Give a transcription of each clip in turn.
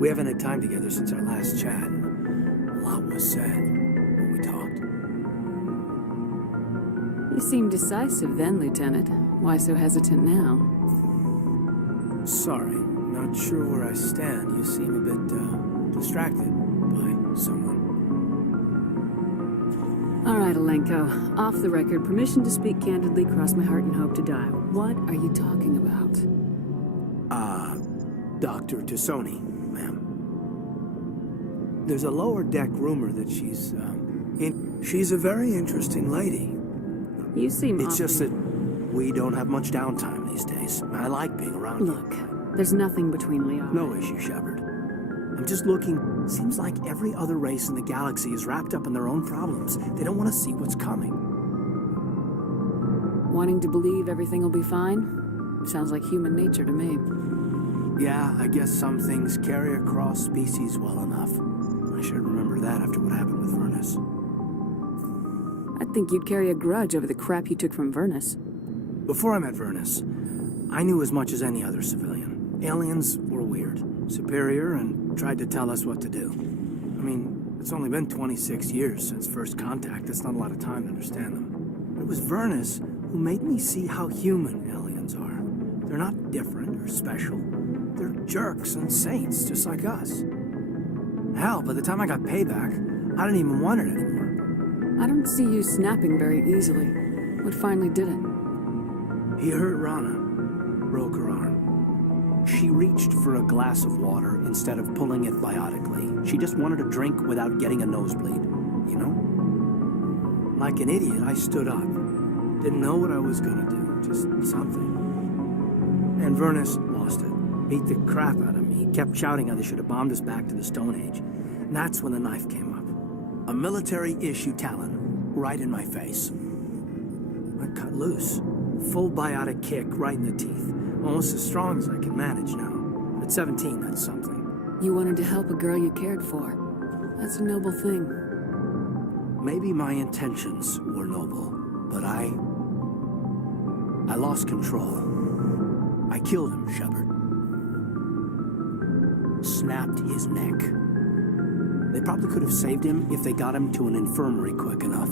We haven't had time together since our last chat. A lot was said when we talked. You seemed decisive then, Lieutenant. Why so hesitant now? Sorry, not sure where I stand. You seem a bit, distracted by someone. All right, Alenko. Off the record, permission to speak candidly, cross my heart and hope to die. What are you talking about? Dr. Tassoni, ma'am. There's a lower deck rumor that she's a very interesting lady. You seem It's just that we don't have much downtime these days. I like being around you. Look, there's nothing between Leo. No issue, Shepard. I'm just looking. Seems like every other race in the galaxy is wrapped up in their own problems. They don't want to see what's coming. Wanting to believe everything will be fine? Sounds like human nature to me. Yeah, I guess some things carry across species well enough. I should remember that after what happened with Vernus. I think you'd carry a grudge over the crap you took from Vernus. Before I met Vernus, I knew as much as any other civilian. Aliens were weird, superior, and tried to tell us what to do. I mean, it's only been 26 years since first contact. That's not a lot of time to understand them. But it was Vernus who made me see how human aliens are. They're not different or special. They're jerks and saints, just like us. Hell, by the time I got payback, I didn't even want it anymore. I don't see you snapping very easily. What finally did it? He hurt Rana, broke her arm. She reached for a glass of water instead of pulling it biotically. She just wanted a drink without getting a nosebleed, you know? Like an idiot, I stood up. Didn't know what I was gonna do, just something. And Vernus lost it. Beat the crap out of me. Kept shouting how they should have bombed us back to the Stone Age. And that's when the knife came up. A military-issue talon, right in my face. I cut loose. Full biotic kick right in the teeth. Almost as strong as I can manage now. At 17, that's something. You wanted to help a girl you cared for. That's a noble thing. Maybe my intentions were noble, but I lost control. I killed him, Shepard. Snapped his neck. They probably could have saved him if they got him to an infirmary quick enough.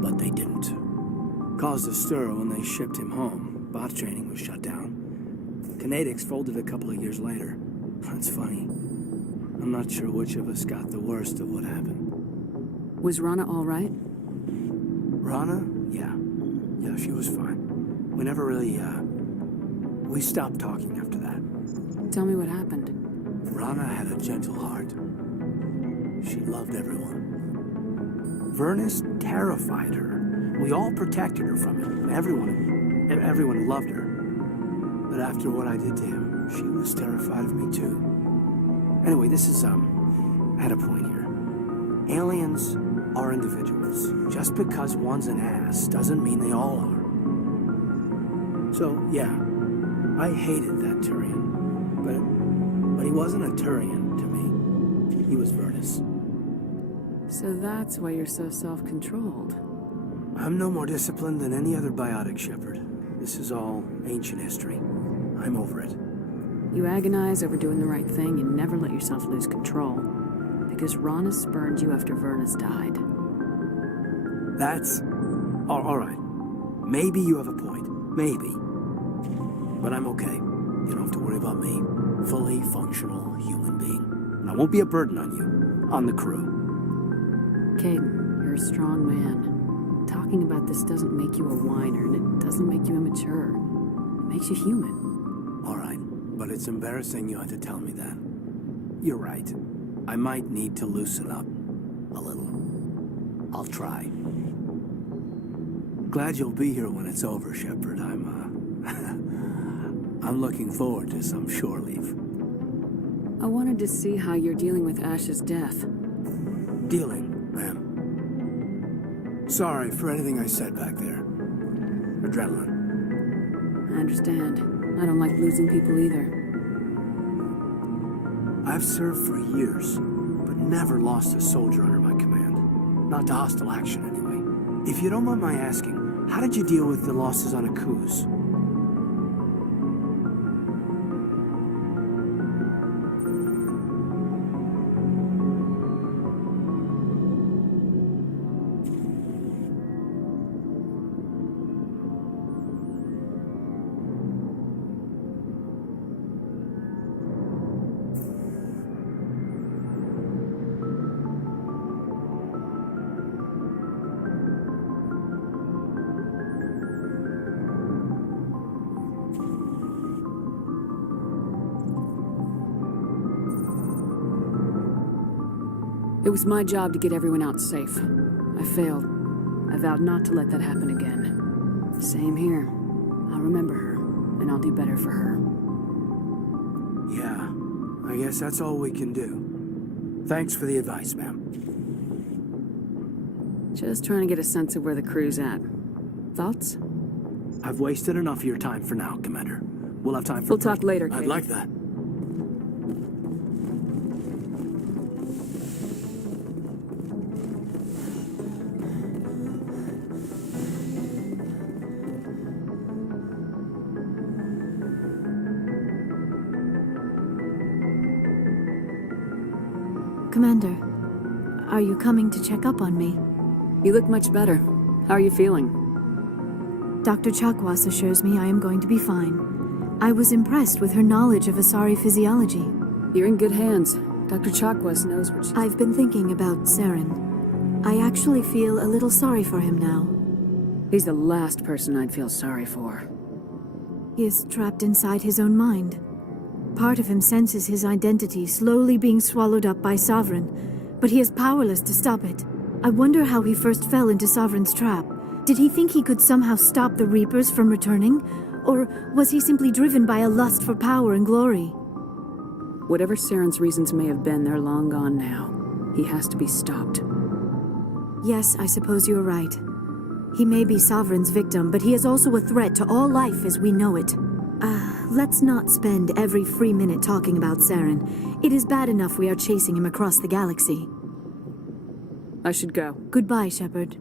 But they didn't. Caused a stir when they shipped him home. Bot training was shut down. Kinetics folded a couple of years later. That's funny. I'm not sure which of us got the worst of what happened. Was Rana all right? Rana? Yeah. Yeah, she was fine. We never really, we stopped talking after that. Tell me what happened. Rana had a gentle heart. She loved everyone. Vernus terrified her. We all protected her from him. Everyone loved her. But after what I did to him, she was terrified of me too. Anyway, this is, at a point here. Aliens are individuals. Just because one's an ass doesn't mean they all are. So, yeah, I hated that Turian. But he wasn't a Turian to me. He was Vernus. So that's why you're so self-controlled. I'm no more disciplined than any other biotic, Shepard. This is all ancient history. I'm over it. You agonize over doing the right thing and never let yourself lose control. Because Rana spurned you after Vernus died. That's... all right. Maybe you have a point. Maybe. But I'm okay. You don't have to worry about me. Fully functional human being. And I won't be a burden on you. On the crew. Caden, you're a strong man. Talking about this doesn't make you a whiner, and it doesn't make you immature. It makes you human. All right, but it's embarrassing you had to tell me that. You're right. I might need to loosen up a little. I'll try. Glad you'll be here when it's over, Shepard. I'm looking forward to some shore leave. I wanted to see how you're dealing with Ash's death. Dealing, ma'am. Sorry for anything I said back there. Adrenaline. I understand. I don't like losing people either. I've served for years, but never lost a soldier under my command. Not to hostile action, anyway. If you don't mind my asking, how did you deal with the losses on Akuz? was my job to get everyone out safe. I failed. I vowed not to let that happen again. Same here. I'll remember her, and I'll do better for her. Yeah, I guess that's all we can do. Thanks for the advice, ma'am. Just trying to get a sense of where the crew's at. Thoughts? I've wasted enough of your time for now, Commander. We'll have time for... We'll talk later, Kate. I'd like that. Commander, are you coming to check up on me? You look much better. How are you feeling? Dr. Chakwas assures me I am going to be fine. I was impressed with her knowledge of Asari physiology. You're in good hands. Dr. Chakwas knows what she... I've been thinking about Saren. I actually feel a little sorry for him now. He's the last person I'd feel sorry for. He is trapped inside his own mind. Part of him senses his identity slowly being swallowed up by Sovereign, but he is powerless to stop it. I wonder how he first fell into Sovereign's trap. Did he think he could somehow stop the Reapers from returning? Or was he simply driven by a lust for power and glory? Whatever Saren's reasons may have been, they're long gone now. He has to be stopped. Yes, I suppose you're right. He may be Sovereign's victim, but he is also a threat to all life as we know it. Let's not spend every free minute talking about Saren. It is bad enough we are chasing him across the galaxy. I should go. Goodbye, Shepard.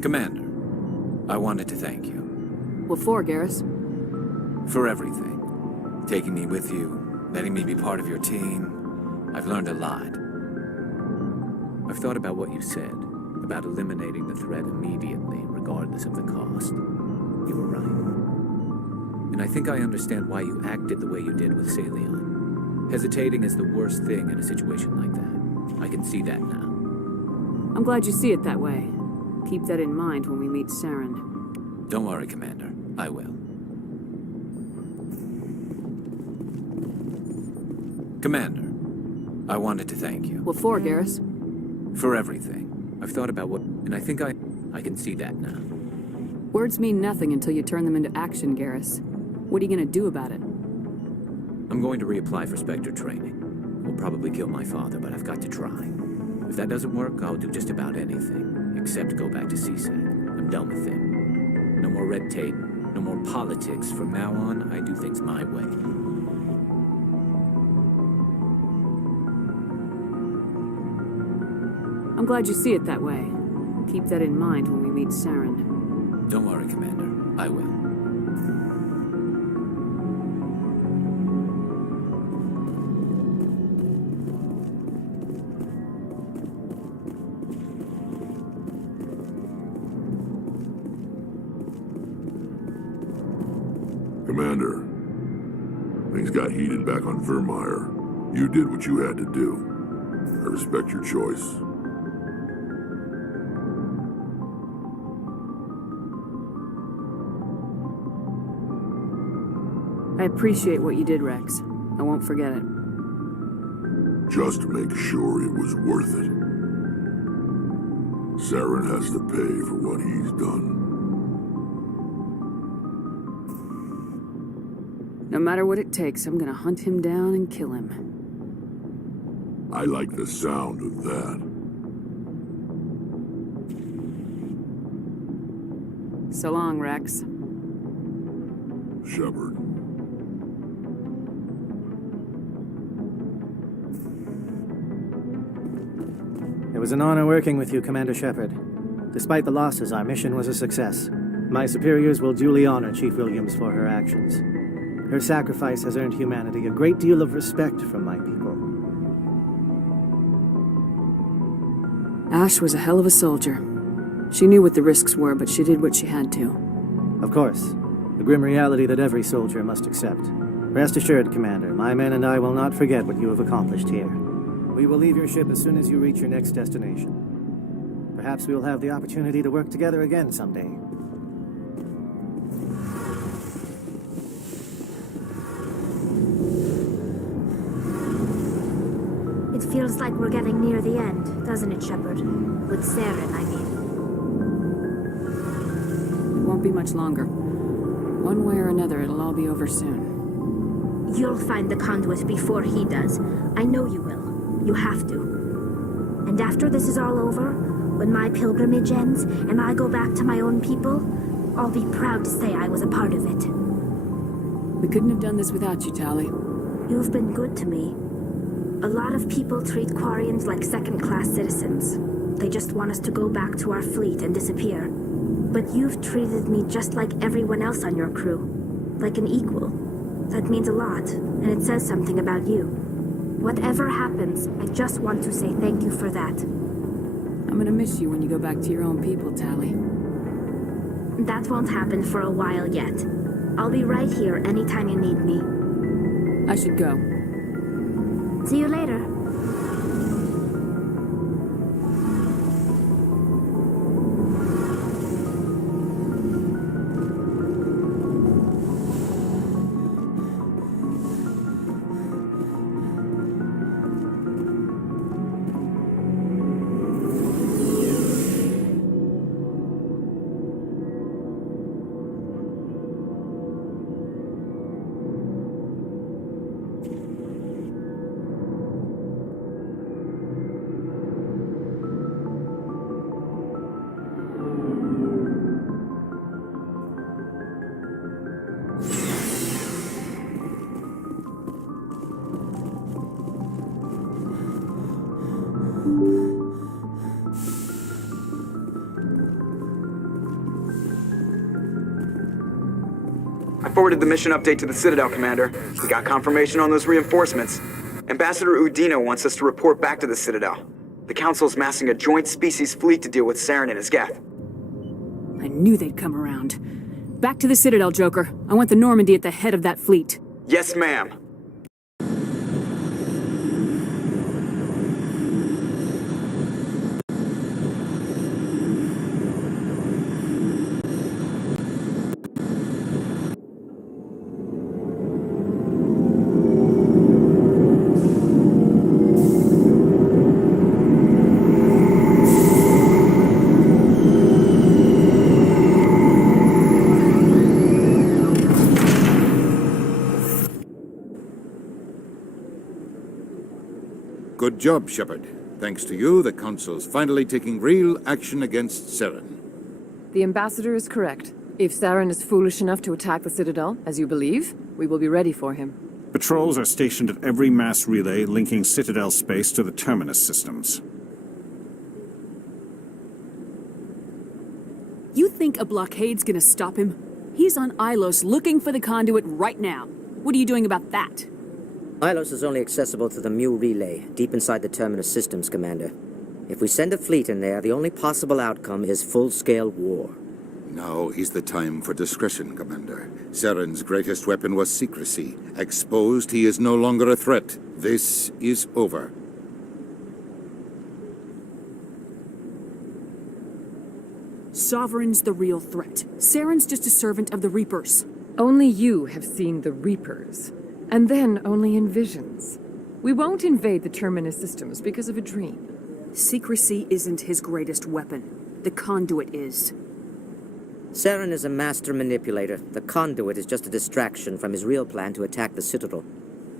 Commander, I wanted to thank you. What for, Garrus? For everything. Taking me with you, letting me be part of your team. I've learned a lot. I've thought about what you said, about eliminating the threat immediately, regardless of the cost. You were right. And I think I understand why you acted the way you did with Salion. Hesitating is the worst thing in a situation like that. I can see that now. I'm glad you see it that way. Keep that in mind when we meet Saren. Don't worry, Commander. I will. Commander, I wanted to thank you. What for, Garrus? For everything. I've thought about what... And I think I can see that now. Words mean nothing until you turn them into action, Garrus. What are you gonna do about it? I'm going to reapply for Spectre training. Will probably kill my father, but I've got to try. If that doesn't work, I'll do just about anything. Except go back to CSEC. I'm done with him. No more red tape, no more politics. From now on, I do things my way. I'm glad you see it that way. Keep that in mind when we meet Saren. Don't worry, Commander. I will. Commander, things got heated back on Vermeer. You did what you had to do. I respect your choice. I appreciate what you did, Rex. I won't forget it. Just make sure it was worth it. Saren has to pay for what he's done. No matter what it takes, I'm gonna hunt him down and kill him. I like the sound of that. So long, Rex. Shepard. It was an honor working with you, Commander Shepard. Despite the losses, our mission was a success. My superiors will duly honor Chief Williams for her actions. Her sacrifice has earned humanity a great deal of respect from my people. Ash was a hell of a soldier. She knew what the risks were, but she did what she had to. Of course, the grim reality that every soldier must accept. Rest assured, Commander, my men and I will not forget what you have accomplished here. We will leave your ship as soon as you reach your next destination. Perhaps we will have the opportunity to work together again someday. It feels like we're getting near the end, doesn't it, Shepard? With Saren, I mean. It won't be much longer. One way or another, it'll all be over soon. You'll find the conduit before he does. I know you will. You have to. And after this is all over, when my pilgrimage ends and I go back to my own people, I'll be proud to say I was a part of it. We couldn't have done this without you, Tali. You've been good to me. A lot of people treat Quarians like second-class citizens. They just want us to go back to our fleet and disappear. But you've treated me just like everyone else on your crew. Like an equal. That means a lot, and it says something about you. Whatever happens, I just want to say thank you for that. I'm gonna miss you when you go back to your own people, Tali. That won't happen for a while yet. I'll be right here anytime you need me. I should go. See you later. I forwarded the mission update to the Citadel, Commander. We got confirmation on those reinforcements. Ambassador Udina wants us to report back to the Citadel. The Council's massing a joint species fleet to deal with Saren and his Geth. I knew they'd come around. Back to the Citadel, Joker. I want the Normandy at the head of that fleet. Yes, ma'am. Good job, Shepard. Thanks to you, the Council's finally taking real action against Saren. The Ambassador is correct. If Saren is foolish enough to attack the Citadel, as you believe, we will be ready for him. Patrols are stationed at every mass relay linking Citadel space to the Terminus systems. You think a blockade's gonna stop him? He's on Ilos looking for the conduit right now. What are you doing about that? Ilos is only accessible to the Mu relay, deep inside the Terminus systems, Commander. If we send a fleet in there, the only possible outcome is full-scale war. Now is the time for discretion, Commander. Saren's greatest weapon was secrecy. Exposed, he is no longer a threat. This is over. Sovereign's the real threat. Saren's just a servant of the Reapers. Only you have seen the Reapers. And then only in visions. We won't invade the Terminus systems because of a dream. Secrecy isn't his greatest weapon. The conduit is. Saren is a master manipulator. The conduit is just a distraction from his real plan to attack the Citadel.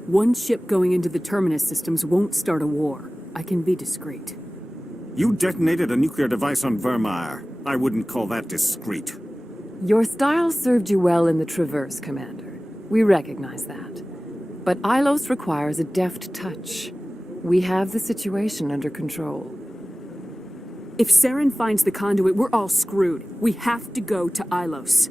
One ship going into the Terminus systems won't start a war. I can be discreet. You detonated a nuclear device on Vermeer. I wouldn't call that discreet. Your style served you well in the Traverse, Commander. We recognize that. But Ilos requires a deft touch. We have the situation under control. If Saren finds the conduit, we're all screwed. We have to go to Ilos.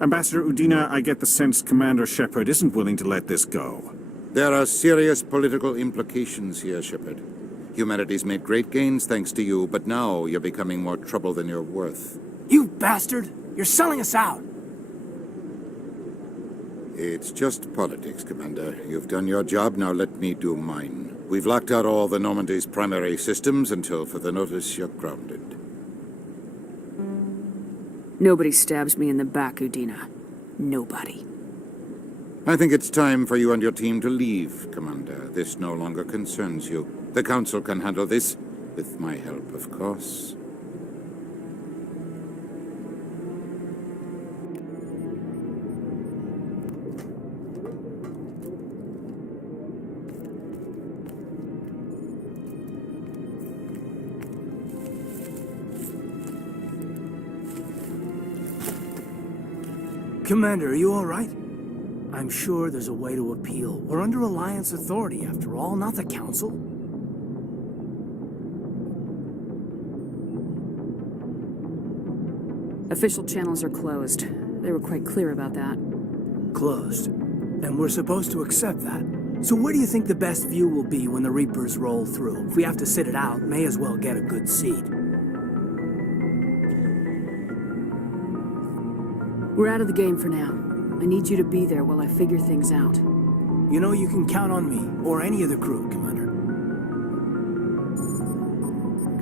Ambassador Udina, I get the sense Commander Shepard isn't willing to let this go. There are serious political implications here, Shepard. Humanity's made great gains thanks to you, but now you're becoming more trouble than you're worth. You bastard! You're selling us out! It's just politics, Commander. You've done your job, now let me do mine. We've locked out all the Normandy's primary systems until further notice you're grounded. Nobody stabs me in the back, Udina. Nobody. I think it's time for you and your team to leave, Commander. This no longer concerns you. The Council can handle this, with my help, of course. Commander, are you all right? I'm sure there's a way to appeal. We're under Alliance authority, after all, not the Council. Official channels are closed. They were quite clear about that. Closed. And we're supposed to accept that. So where do you think the best view will be when the Reapers roll through? If we have to sit it out, may as well get a good seat. We're out of the game for now. I need you to be there while I figure things out. You know you can count on me, or any of the crew, Commander.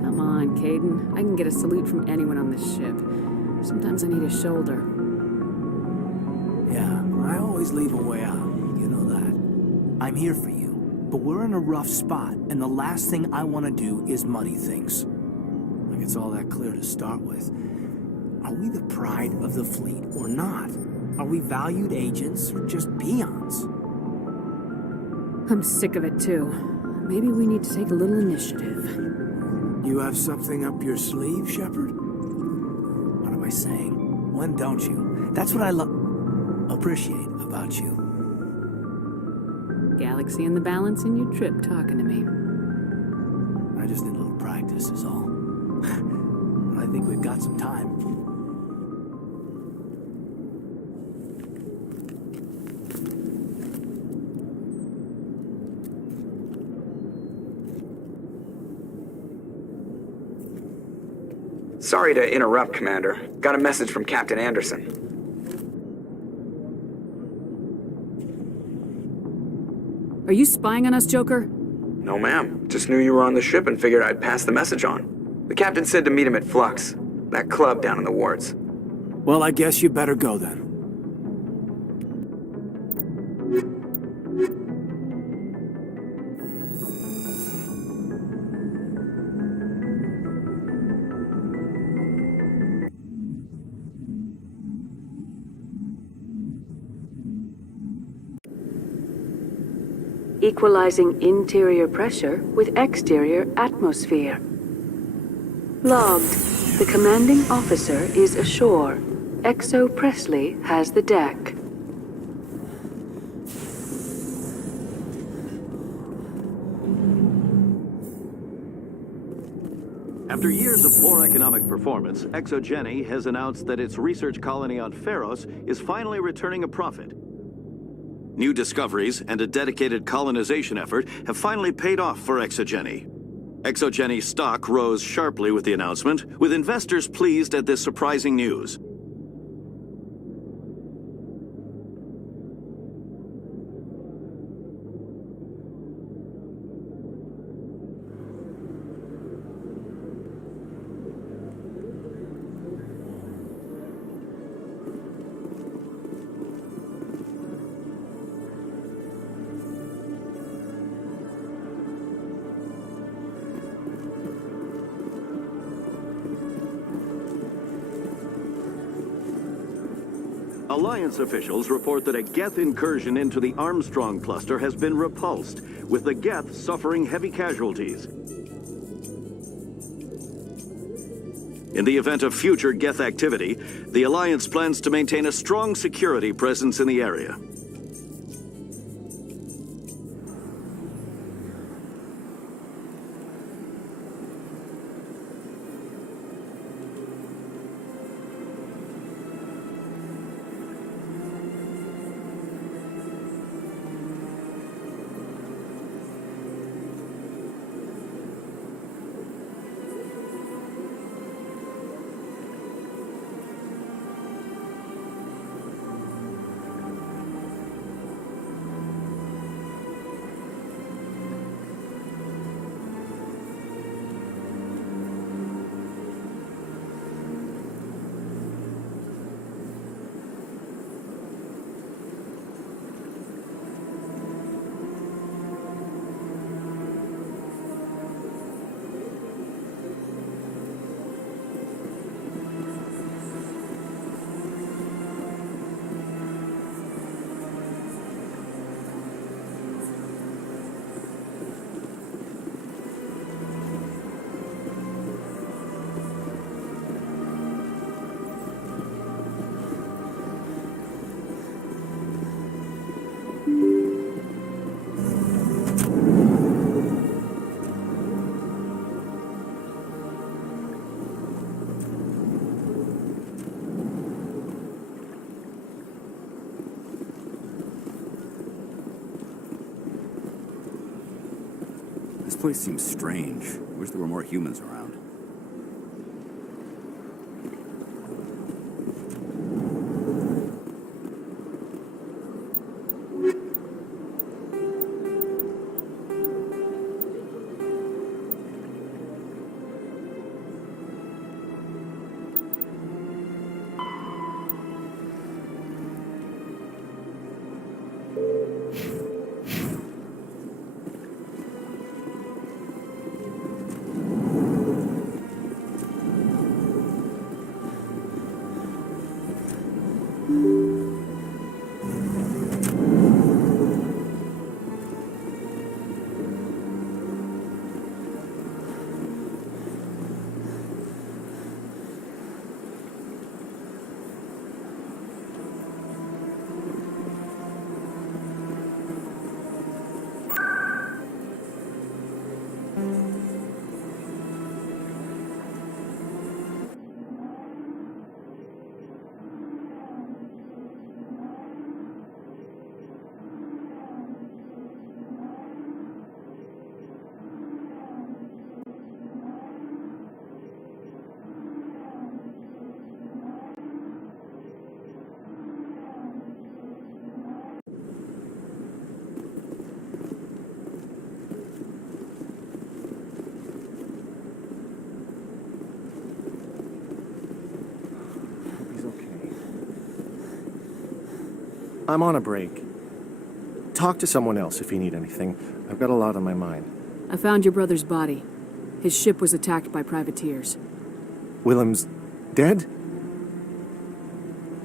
Come on, Caden. I can get a salute from anyone on this ship. Sometimes I need a shoulder. Yeah, I always leave a way out. You know that. I'm here for you, but we're in a rough spot, and the last thing I want to do is muddy things. Like it's all that clear to start with. Are we the pride of the fleet or not? Are we valued agents or just peons? I'm sick of it too. Maybe we need to take a little initiative. You have something up your sleeve, Shepard? What am I saying? When don't you? That's what I appreciate about you. Galaxy in the balance and you trip talking to me. I just need a little practice is all. I think we've got some time. Sorry to interrupt, Commander. Got a message from Captain Anderson. Are you spying on us, Joker? No, ma'am. Just knew you were on the ship and figured I'd pass the message on. The captain said to meet him at Flux, that club down in the wards. Well, I guess you better go then. Equalizing interior pressure with exterior atmosphere. Logged. The commanding officer is ashore. Exo Presley has the deck. After years of poor economic performance, ExoGeni has announced that its research colony on Pharos is finally returning a profit. New discoveries and a dedicated colonization effort have finally paid off for ExoGeni. ExoGeni stock rose sharply with the announcement, with investors pleased at this surprising news. Alliance officials report that a Geth incursion into the Armstrong cluster has been repulsed, with the Geth suffering heavy casualties. In the event of future Geth activity, the Alliance plans to maintain a strong security presence in the area. This place seems strange. Wish there were more humans around. I'm on a break. Talk to someone else if you need anything. I've got a lot on my mind. I found your brother's body. His ship was attacked by privateers. Willem's dead?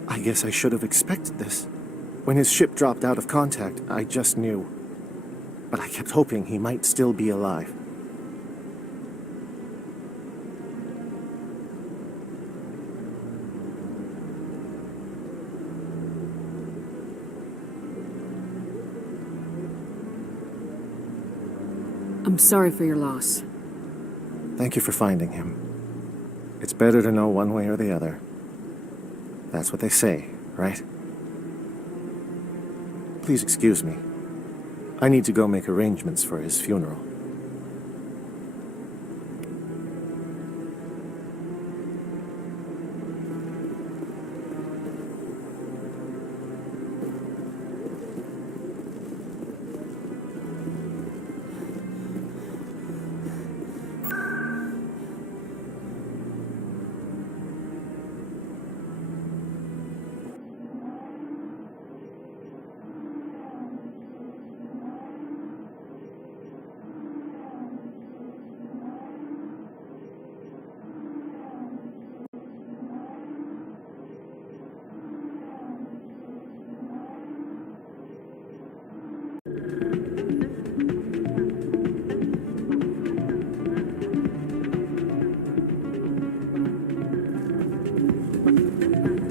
I guess I should have expected this. When his ship dropped out of contact, I just knew. But I kept hoping he might still be alive. I'm sorry for your loss. Thank you for finding him. It's better to know one way or the other. That's what they say, right? Please excuse me. I need to go make arrangements for his funeral.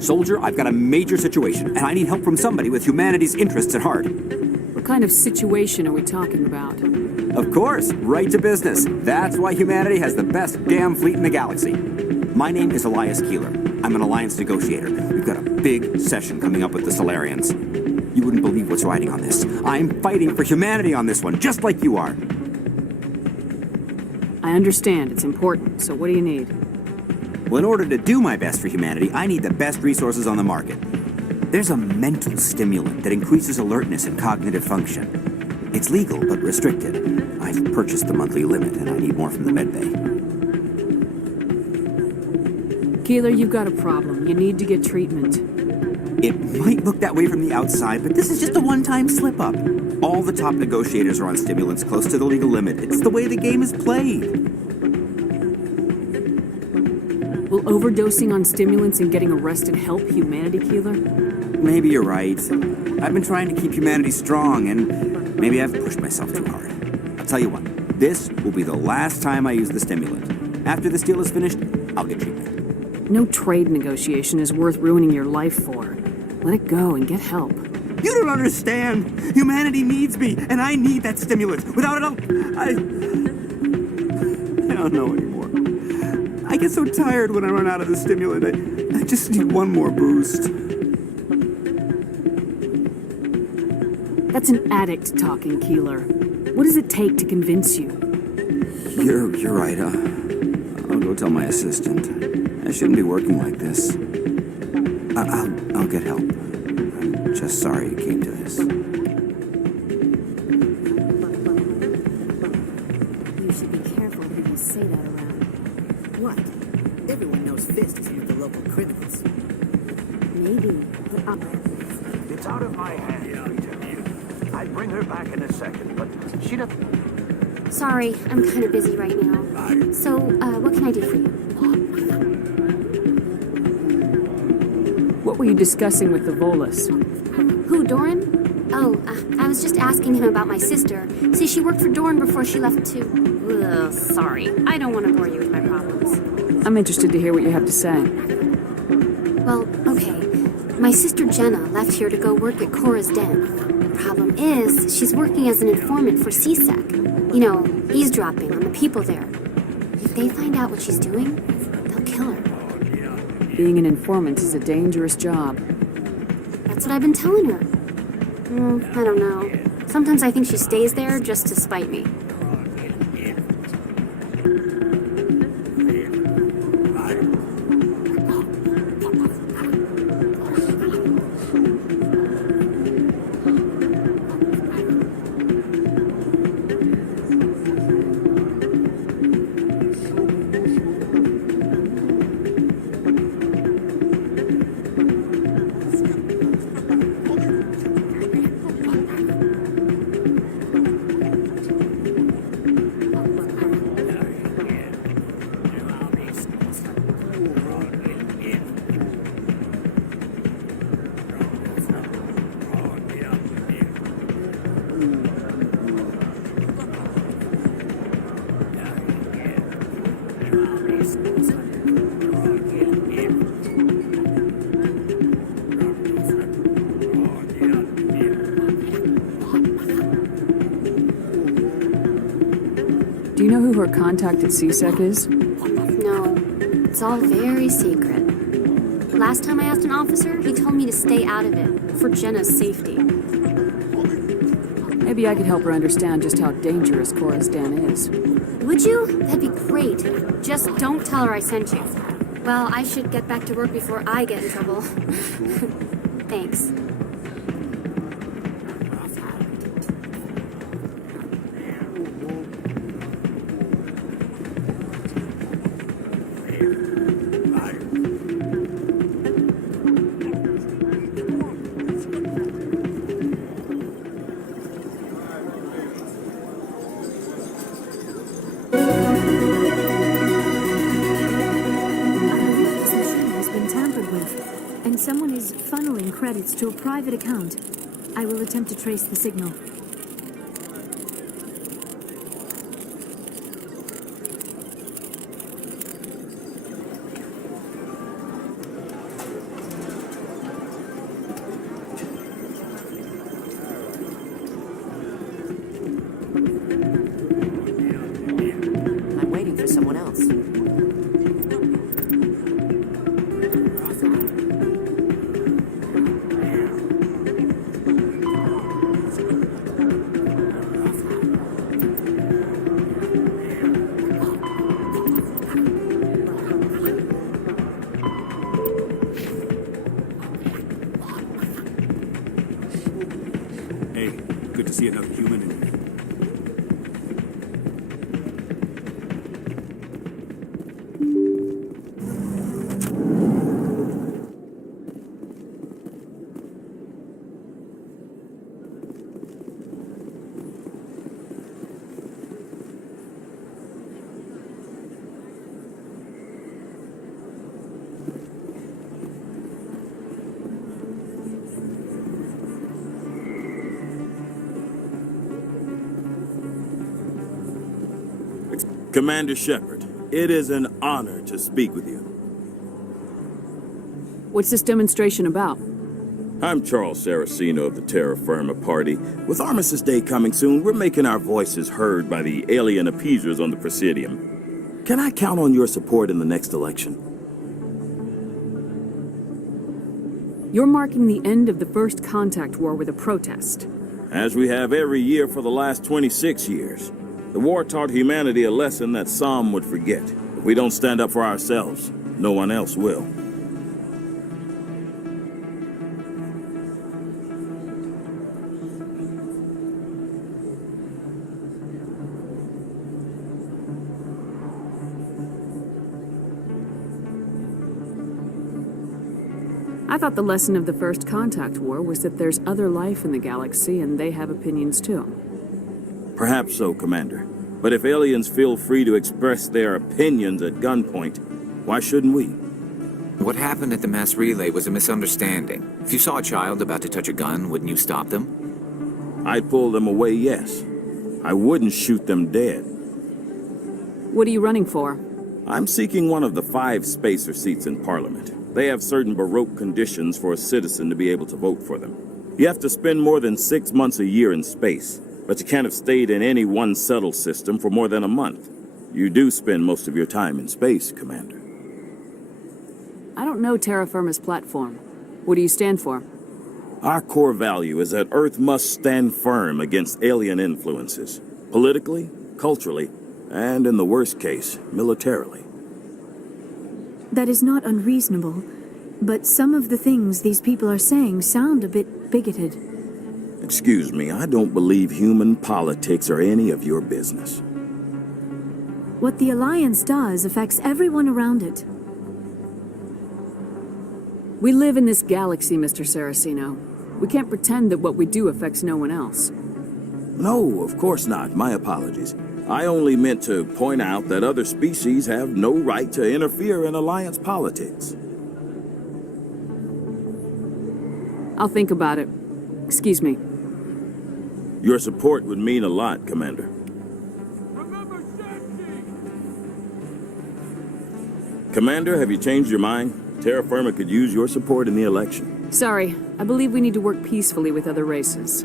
Soldier, I've got a major situation, and I need help from somebody with humanity's interests at heart. What kind of situation are we talking about? Of course, right to business. That's why humanity has the best damn fleet in the galaxy. My name is Elias Keeler. I'm an alliance negotiator. We've got a big session coming up with the Solarians. You wouldn't believe what's riding on this. I'm fighting for humanity on this one, just like you are. I understand, it's important, so what do you need? Well, in order to do my best for humanity, I need the best resources on the market. There's a mental stimulant that increases alertness and cognitive function. It's legal, but restricted. I've purchased the monthly limit, and I need more from the medbay. Keeler, you've got a problem. You need to get treatment. It might look that way from the outside, but this is just a one-time slip-up. All the top negotiators are on stimulants close to the legal limit. It's the way the game is played. Will overdosing on stimulants and getting arrested help humanity, Keeler? Maybe you're right. I've been trying to keep humanity strong, and maybe I've pushed myself too hard. I'll tell you what, this will be the last time I use the stimulant. After this deal is finished, I'll get treatment. No trade negotiation is worth ruining your life for. Let it go and get help. You don't understand. Humanity needs me, and I need that stimulant. Without it, I don't know anymore. I get so tired when I run out of the stimulant. I just need one more boost. That's an addict talking, Keeler. What does it take to convince you? You're right. I'll go tell my assistant. I shouldn't be working like this. I'll get help. I'm just sorry it came to this. You should be careful who you say that around. What? Everyone knows Fist is with the local criminals. Maybe, but It's out of my hands, Rita. I'd bring her back in a second, but she doesn't... Sorry, I'm kind of busy right now. So, what can I do for you? What were you discussing with the Volus? Who, Doran? Oh, I was just asking him about my sister. See, she worked for Doran before she left too. Ugh, sorry. I don't want to bore you with my problems. I'm interested to hear what you have to say. Well, okay. My sister Jenna left here to go work at Cora's Den. The problem is, she's working as an informant for CSEC. You know, eavesdropping on the people there. If they find out what she's doing, they'll kill her. Being an informant is a dangerous job. That's what I've been telling her. I don't know. Sometimes I think she stays there just to spite me. Do you know who her contact at CSEC is? No, it's all very secret. Last time I asked an officer, he told me to stay out of it, for Jenna's safety. Maybe I could help her understand just how dangerous Cora's Den is. Would you? That'd be great. Just don't tell her I sent you. Well, I should get back to work before I get in trouble. Thanks. Someone is funneling credits to a private account. I will attempt to trace the signal. see another human in here. Commander Shepard, it is an honor to speak with you. What's this demonstration about? I'm Charles Saraceno of the Terra Firma Party. With Armistice Day coming soon, we're making our voices heard by the alien appeasers on the Presidium. Can I count on your support in the next election? You're marking the end of the First Contact War with a protest. As we have every year for the last 26 years. The war taught humanity a lesson that some would forget. If we don't stand up for ourselves, no one else will. I thought the lesson of the First Contact War was that there's other life in the galaxy and they have opinions too. Perhaps so, Commander. But if aliens feel free to express their opinions at gunpoint, why shouldn't we? What happened at the mass relay was a misunderstanding. If you saw a child about to touch a gun, wouldn't you stop them? I'd pull them away, yes. I wouldn't shoot them dead. What are you running for? I'm seeking one of the 5 spacer seats in Parliament. They have certain Baroque conditions for a citizen to be able to vote for them. You have to spend more than 6 months a year in space. But you can't have stayed in any one settled system for more than a month. You do spend most of your time in space, Commander. I don't know Terra Firma's platform. What do you stand for? Our core value is that Earth must stand firm against alien influences. Politically, culturally, and in the worst case, militarily. That is not unreasonable, but some of the things these people are saying sound a bit bigoted. Excuse me, I don't believe human politics are any of your business. What the Alliance does affects everyone around it. We live in this galaxy, Mr. Saraceno. We can't pretend that what we do affects no one else. No, of course not. My apologies. I only meant to point out that other species have no right to interfere in Alliance politics. I'll think about it. Excuse me. Your support would mean a lot, Commander. Commander, have you changed your mind? Terra Firma could use your support in the election. Sorry, I believe we need to work peacefully with other races.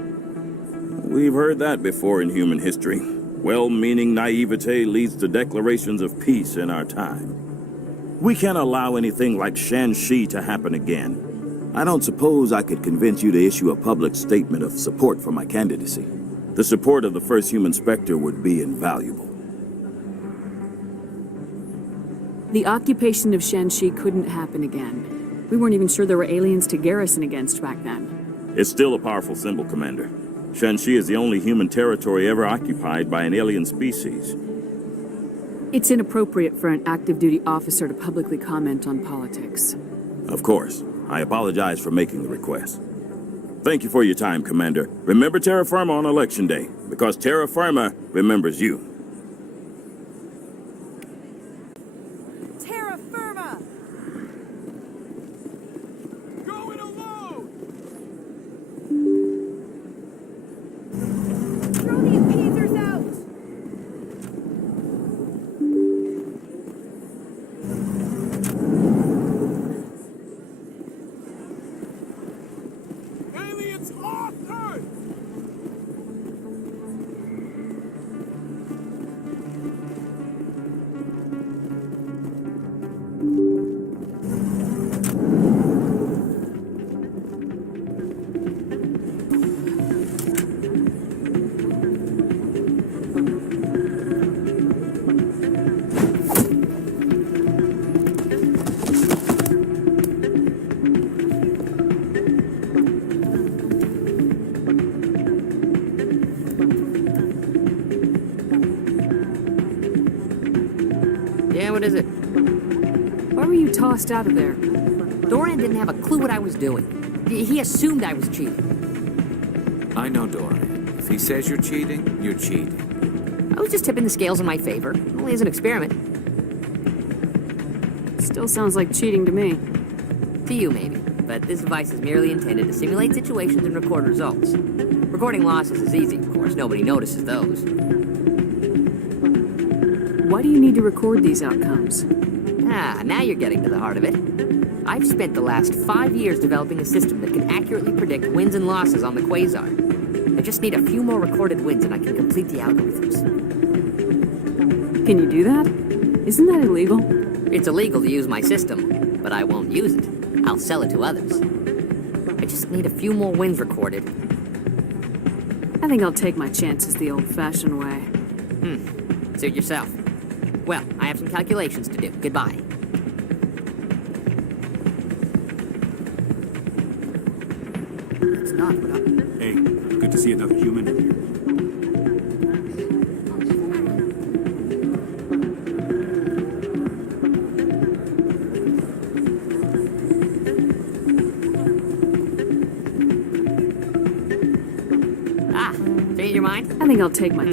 We've heard that before in human history. Well-meaning naivete leads to declarations of peace in our time. We can't allow anything like Shanxi to happen again. I don't suppose I could convince you to issue a public statement of support for my candidacy. The support of the first human Spectre would be invaluable. The occupation of Shanxi couldn't happen again. We weren't even sure there were aliens to garrison against back then. It's still a powerful symbol, Commander. Shanxi is the only human territory ever occupied by an alien species. It's inappropriate for an active-duty officer to publicly comment on politics. Of course. I apologize for making the request. Thank you for your time, Commander. Remember Terra Firma on Election Day, because Terra Firma remembers you. Terra Firma! Going alone! Throw the appeasers out! bust out of there? Doran didn't have a clue what I was doing. He assumed I was cheating. I know Dorian. If he says you're cheating, you're cheating. I was just tipping the scales in my favor, only as an experiment. Still sounds like cheating to me. To you, maybe. But this device is merely intended to simulate situations and record results. Recording losses is easy, of course. Nobody notices those. Why do you need to record these outcomes? Ah, now you're getting to the heart of it. I've spent the last 5 years developing a system that can accurately predict wins and losses on the quasar. I just need a few more recorded wins and I can complete the algorithms. Can you do that? Isn't that illegal? It's illegal to use my system, but I won't use it. I'll sell it to others. I just need a few more wins recorded. I think I'll take my chances the old-fashioned way. Suit yourself. Well, I have some calculations to do. Goodbye. It's not what I... Hey, good to see another human in here. Change your mind? I think I'll take my...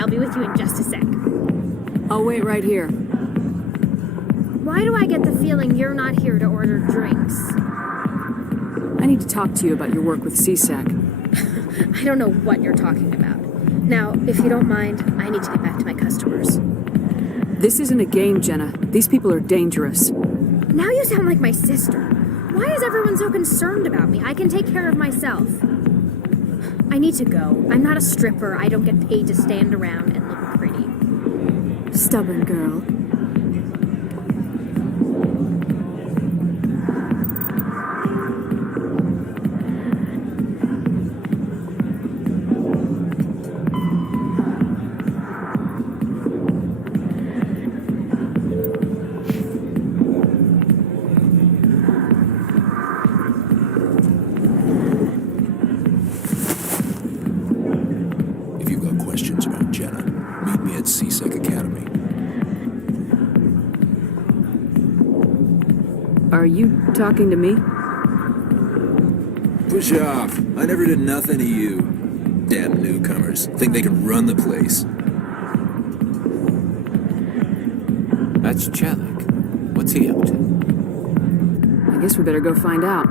I'll be with you in just a sec. I'll wait right here. Why do I get the feeling you're not here to order drinks? I need to talk to you about your work with CSAC. I don't know what you're talking about. Now, if you don't mind, I need to get back to my customers. This isn't a game, Jenna. These people are dangerous. Now you sound like my sister. Why is everyone so concerned about me? I can take care of myself. I need to go. I'm not a stripper. I don't get paid to stand around and look pretty. Stubborn girl. Are you talking to me? Push off. I never did nothing to you. Damn newcomers. Think they can run the place. That's Chelik. What's he up to? I guess we better go find out.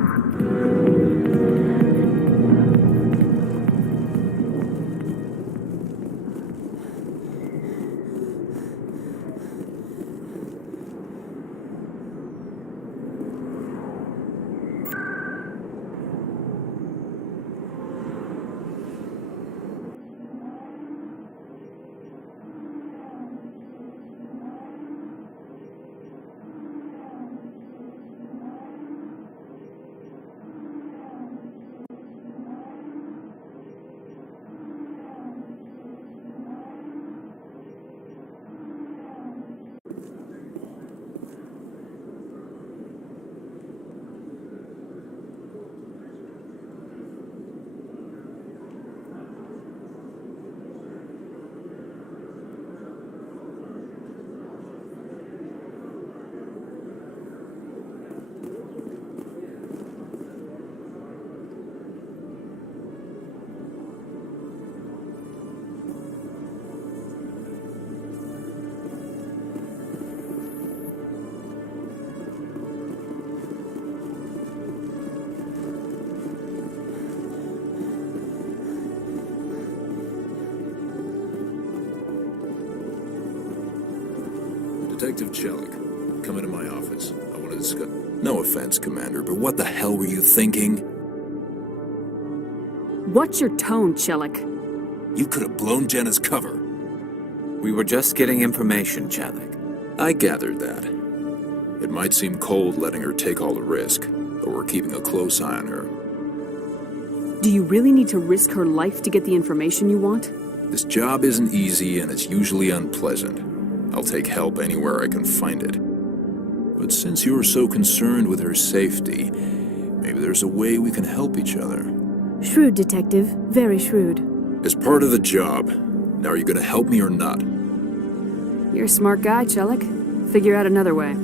Detective Chelik, come into my office. I want to discuss... No offense, Commander, but what the hell were you thinking? What's your tone, Chelik? You could have blown Jenna's cover. We were just getting information, Chelik. I gathered that. It might seem cold letting her take all the risk, but we're keeping a close eye on her. Do you really need to risk her life to get the information you want? This job isn't easy and it's usually unpleasant. I'll take help anywhere I can find it. But since you're so concerned with her safety, maybe there's a way we can help each other. Shrewd, Detective. Very shrewd. As part of the job. Now, are you going to help me or not? You're a smart guy, Chelik. Figure out another way.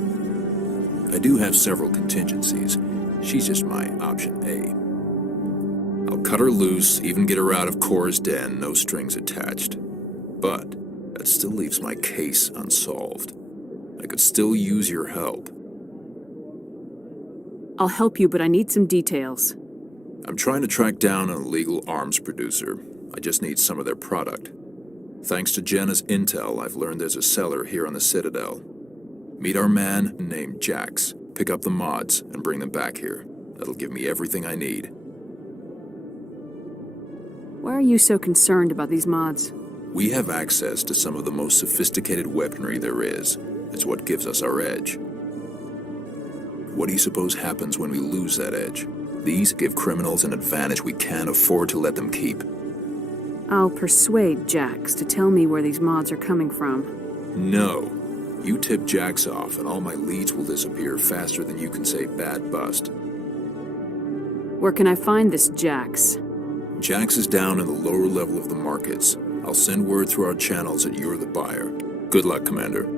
I do have several contingencies. She's just my option A. I'll cut her loose, even get her out of Cora's den, no strings attached. But that still leaves my case unsolved. I could still use your help. I'll help you, but I need some details. I'm trying to track down an illegal arms producer. I just need some of their product. Thanks to Jenna's intel, I've learned there's a seller here on the Citadel. Meet our man named Jax, pick up the mods, and bring them back here. That'll give me everything I need. Why are you so concerned about these mods? We have access to some of the most sophisticated weaponry there is. It's what gives us our edge. What do you suppose happens when we lose that edge? These give criminals an advantage we can't afford to let them keep. I'll persuade Jax to tell me where these mods are coming from. No. You tip Jax off and all my leads will disappear faster than you can say bad bust. Where can I find this Jax? Jax is down in the lower level of the markets. I'll send word through our channels that you're the buyer. Good luck, Commander.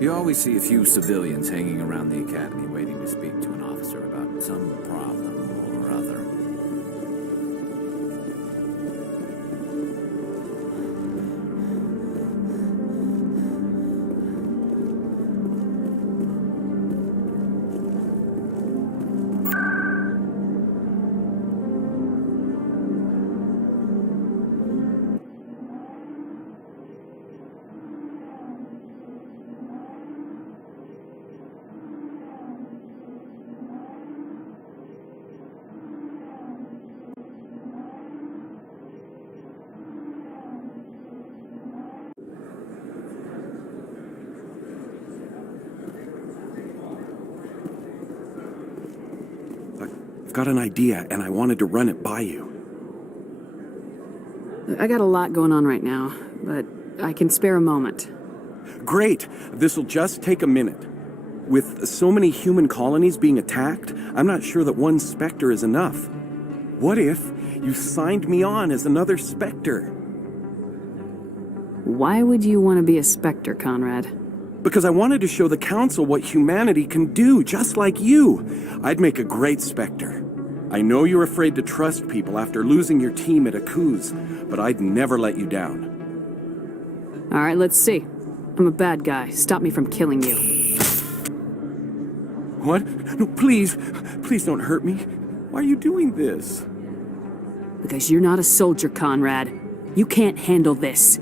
You always see a few civilians hanging around the academy waiting to speak to an officer about some problem or other. Got an idea, and I wanted to run it by you. I got a lot going on right now, but I can spare a moment. Great! This'll just take a minute. With so many human colonies being attacked, I'm not sure that one Spectre is enough. What if you signed me on as another Spectre? Why would you want to be a Spectre, Conrad? Because I wanted to show the Council what humanity can do, just like you. I'd make a great Spectre. I know you're afraid to trust people after losing your team at Akuz, but I'd never let you down. All right, let's see. I'm a bad guy. Stop me from killing you. What? No, please. Please don't hurt me. Why are you doing this? Because you're not a soldier, Conrad. You can't handle this.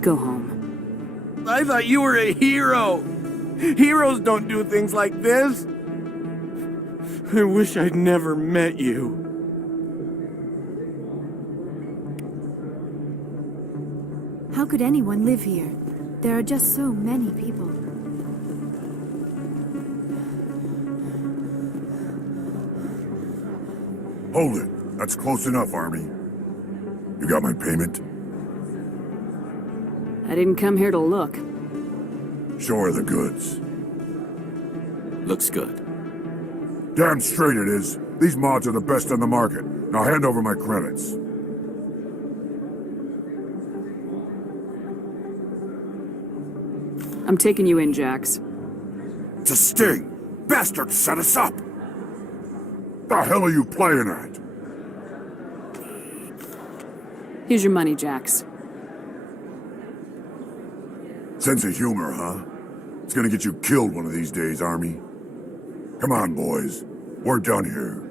Go home. I thought you were a hero. Heroes don't do things like this. I wish I'd never met you. How could anyone live here? There are just so many people. Hold it. That's close enough, Army. You got my payment? I didn't come here to look. Show her the goods. Looks good. Damn straight it is. These mods are the best on the market. Now hand over my credits. I'm taking you in, Jax. It's a sting! Bastard set us up! The hell are you playing at? Here's your money, Jax. Sense of humor, huh? It's gonna get you killed one of these days, Army. Come on, boys. We're done here.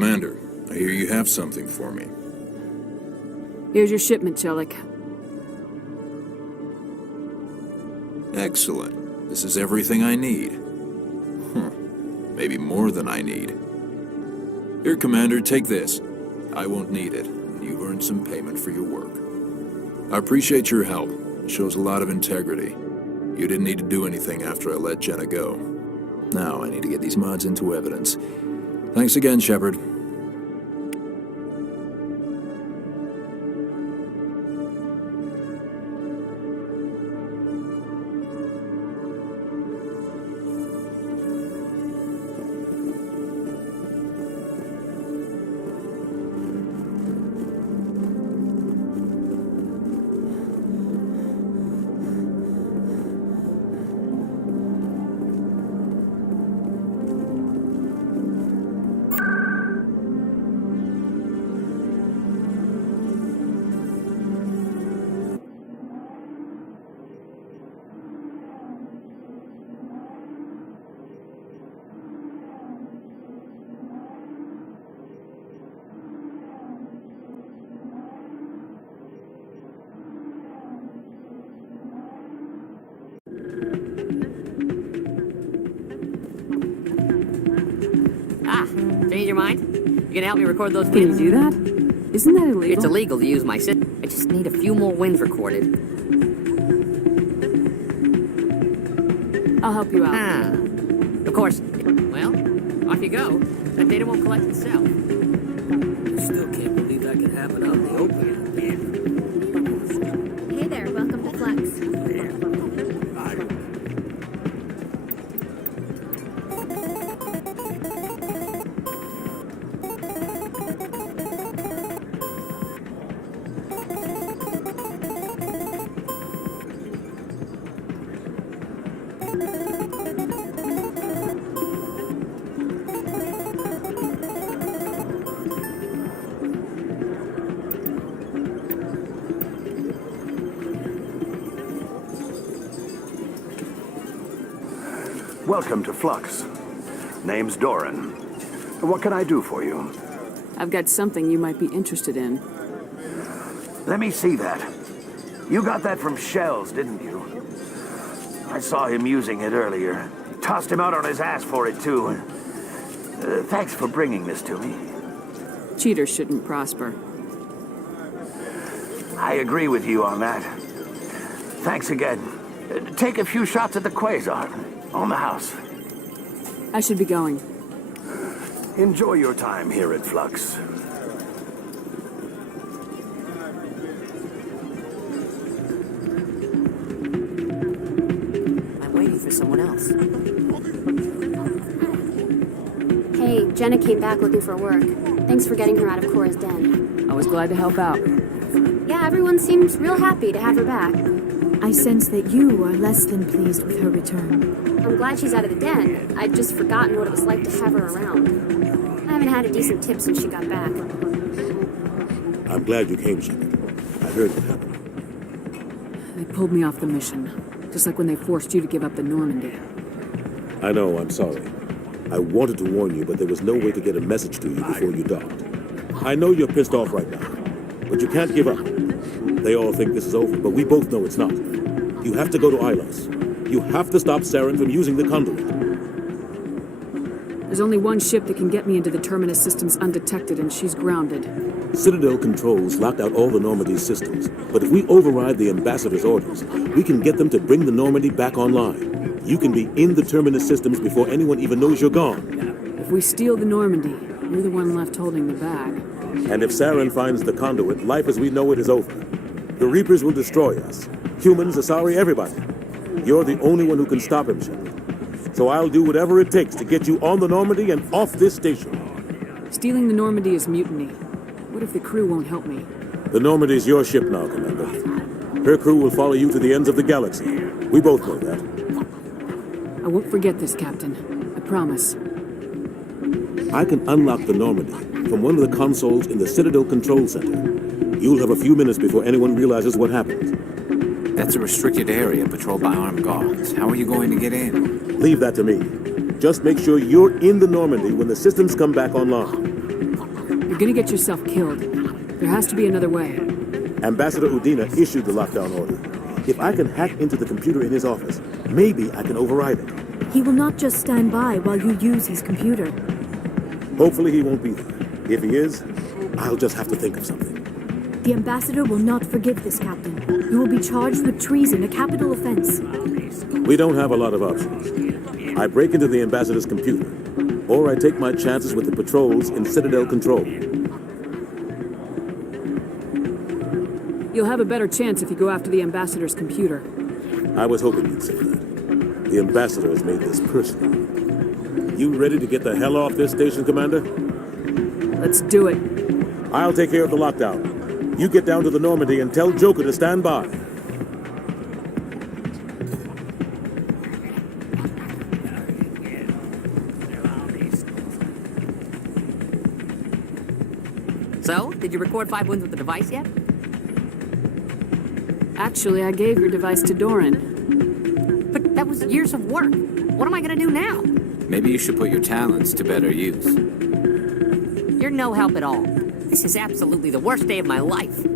Commander, I hear you have something for me. Here's your shipment, Chelik. Excellent. This is everything I need. Maybe more than I need. Here, Commander, take this. I won't need it. You've earned some payment for your work. I appreciate your help. It shows a lot of integrity. You didn't need to do anything after I let Jenna go. Now I need to get these mods into evidence. Thanks again, Shepard. Change your mind? You gonna help me record those Can winds? you do that? Isn't that illegal? It's illegal to use my system. I just need a few more winds recorded. I'll help you out. Of course. Well, off you go. That data won't collect itself. I still can't believe that can happen out in the open. Hey there, welcome to Flux. Welcome to Flux. Name's Doran. What can I do for you? I've got something you might be interested in. Let me see that. You got that from Shells, didn't you? I saw him using it earlier. Tossed him out on his ass for it, too. Thanks for bringing this to me. Cheaters shouldn't prosper. I agree with you on that. Thanks again. Take a few shots at the quasar. On the house. I should be going. Enjoy your time here at Flux. I'm waiting for someone else. Hey, Jenna came back looking for work. Thanks for getting her out of Cora's den. I was glad to help out. Yeah, everyone seems real happy to have her back. I sense that you are less than pleased with her return. I'm glad she's out of the den. I'd just forgotten what it was like to have her around. I haven't had a decent tip since she got back. I'm glad you came, Shepard. I heard what happened. They pulled me off the mission. Just like when they forced you to give up the Normandy. I know, I'm sorry. I wanted to warn you, but there was no way to get a message to you before you docked. I know you're pissed off right now, but you can't give up. They all think this is over, but we both know it's not. You have to go to Ilos. You have to stop Saren from using the conduit. There's only one ship that can get me into the Terminus systems undetected, and she's grounded. Citadel controls locked out all the Normandy's systems, but if we override the ambassador's orders, we can get them to bring the Normandy back online. You can be in the Terminus systems before anyone even knows you're gone. If we steal the Normandy, you're the one left holding the bag. And if Saren finds the conduit, life as we know it is over. The Reapers will destroy us. Humans, Asari, everybody. You're the only one who can stop him, Shepard. So I'll do whatever it takes to get you on the Normandy and off this station. Stealing the Normandy is mutiny. What if the crew won't help me? The Normandy's your ship now, Commander. Her crew will follow you to the ends of the galaxy. We both know that. I won't forget this, Captain. I promise. I can unlock the Normandy from one of the consoles in the Citadel Control Center. You'll have a few minutes before anyone realizes what happened. That's a restricted area patrolled by armed guards. How are you going to get in? Leave that to me. Just make sure you're in the Normandy when the systems come back online. gonna get yourself killed. There has to be another way. Ambassador Udina issued the lockdown order. If I can hack into the computer in his office, maybe I can override it. He will not just stand by while you use his computer. Hopefully he won't be there. If he is, I'll just have to think of something. The ambassador will not forgive this, Captain. You will be charged with treason, a capital offense. We don't have a lot of options. I break into the ambassador's computer, or I take my chances with the patrols in Citadel Control. You'll have a better chance if you go after the ambassador's computer. I was hoping you'd say that. The ambassador has made this personal. You ready to get the hell off this station, Commander? Let's do it. I'll take care of the lockdown. You get down to the Normandy and tell Joker to stand by. So, did you record 5 wins with the device yet? Actually, I gave your device to Doran. But that was years of work. What am I gonna do now? Maybe you should put your talents to better use. You're no help at all. This is absolutely the worst day of my life.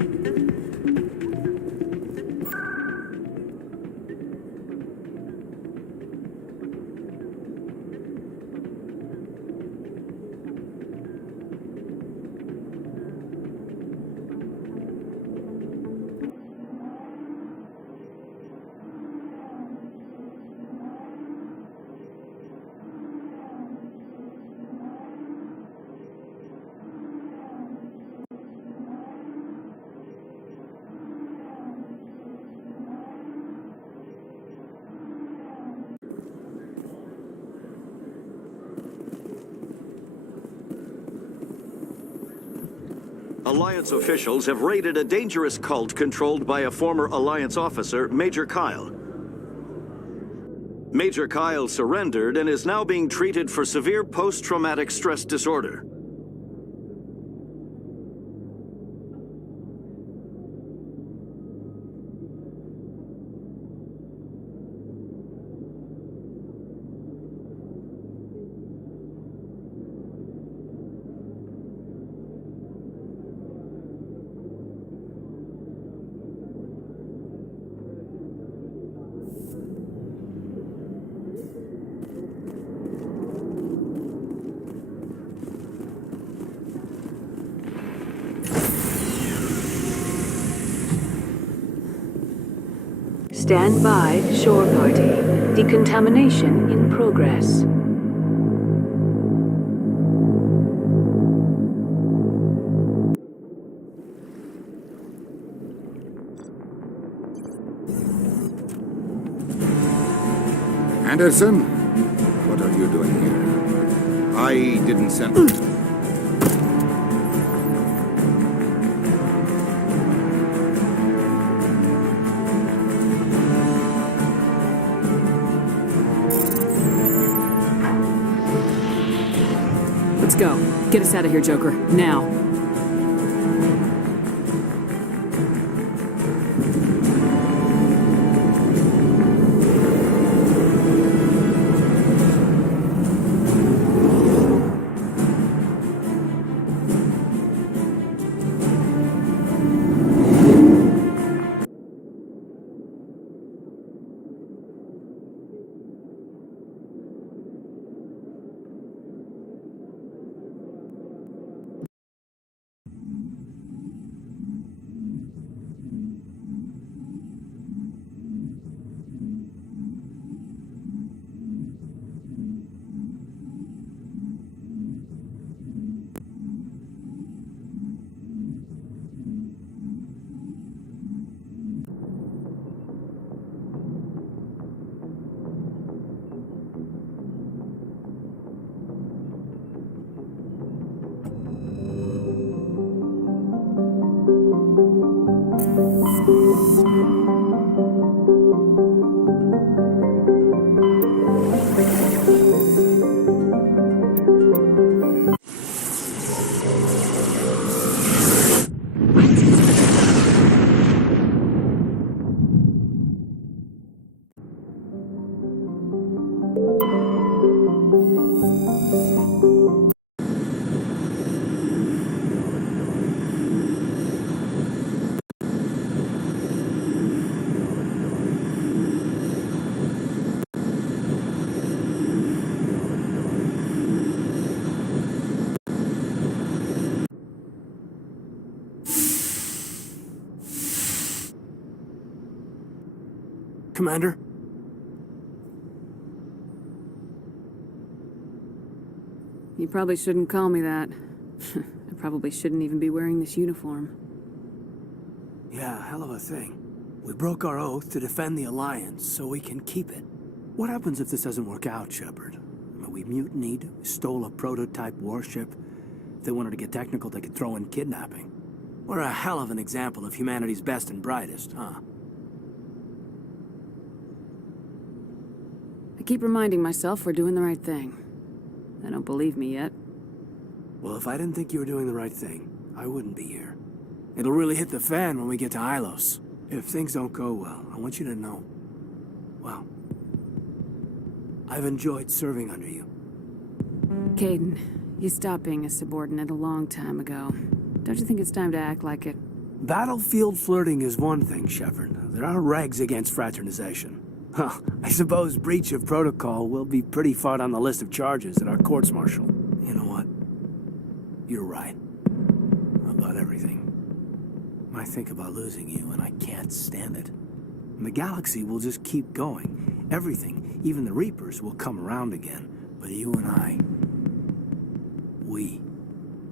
Alliance officials have raided a dangerous cult controlled by a former Alliance officer, Major Kyle. Major Kyle surrendered and is now being treated for severe post-traumatic stress disorder. Stand by, shore party. Decontamination in progress. Anderson, what are you doing here? I didn't send... Let's go. Get us out of here, Joker. Now. Commander? You probably shouldn't call me that. I probably shouldn't even be wearing this uniform. Yeah, hell of a thing. We broke our oath to defend the Alliance, so we can keep it. What happens if this doesn't work out, Shepard? I mean, we mutinied, stole a prototype warship. If they wanted to get technical, they could throw in kidnapping. We're a hell of an example of humanity's best and brightest, huh? I keep reminding myself we're doing the right thing. They don't believe me yet. Well, if I didn't think you were doing the right thing, I wouldn't be here. It'll really hit the fan when we get to Ilos. If things don't go well, I want you to know, well, I've enjoyed serving under you. Caden, you stopped being a subordinate a long time ago. Don't you think it's time to act like it? Battlefield flirting is one thing, Shepard. There are regs against fraternization. Huh, I suppose breach of protocol will be pretty far on the list of charges at our courts-martial. You know what? You're right. About everything. I think about losing you, and I can't stand it. And the galaxy will just keep going. Everything, even the Reapers, will come around again. But you and I, we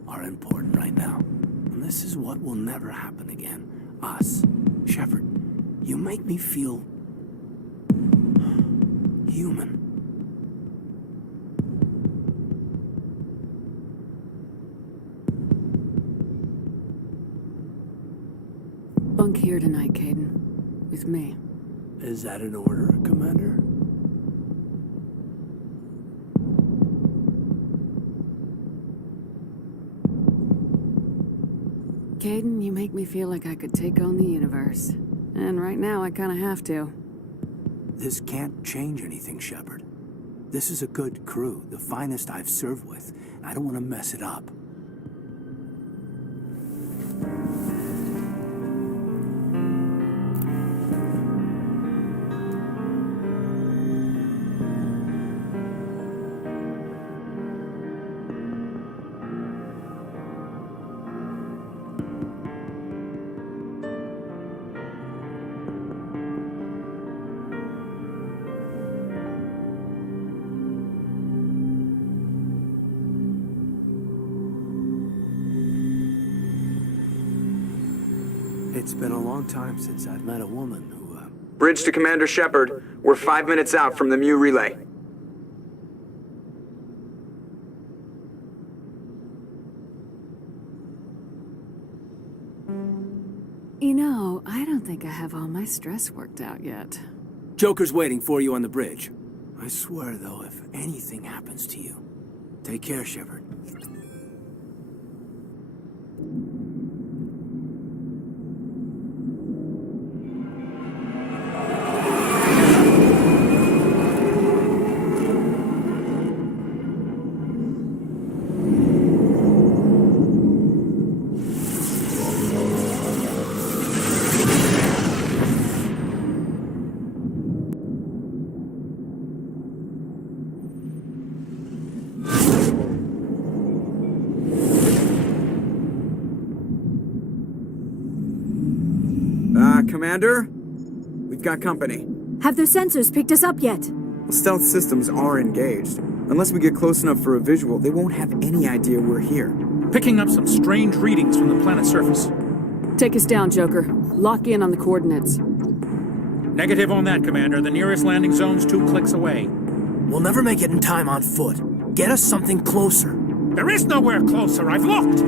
are important right now. And this is what will never happen again. Us. Shepard, you make me feel human. Bunk here tonight, Caden. With me. Is that an order, Commander? Caden, you make me feel like I could take on the universe. And right now, I kinda have to. This can't change anything, Shepard. This is a good crew, the finest I've served with. I don't want to mess it up. It's been a long time since I've met a woman who, Bridge to Commander Shepard. We're 5 minutes out from the Mu relay. You know, I don't think I have all my stress worked out yet. Joker's waiting for you on the bridge. I swear, though, if anything happens to you, take care, Shepard. Commander? We've got company. Have their sensors picked us up yet? Well, stealth systems are engaged. Unless we get close enough for a visual, they won't have any idea we're here. Picking up some strange readings from the planet's surface. Take us down, Joker. Lock in on the coordinates. Negative on that, Commander. The nearest landing zone's 2 clicks away. We'll never make it in time on foot. Get us something closer. There is nowhere closer. I've looked.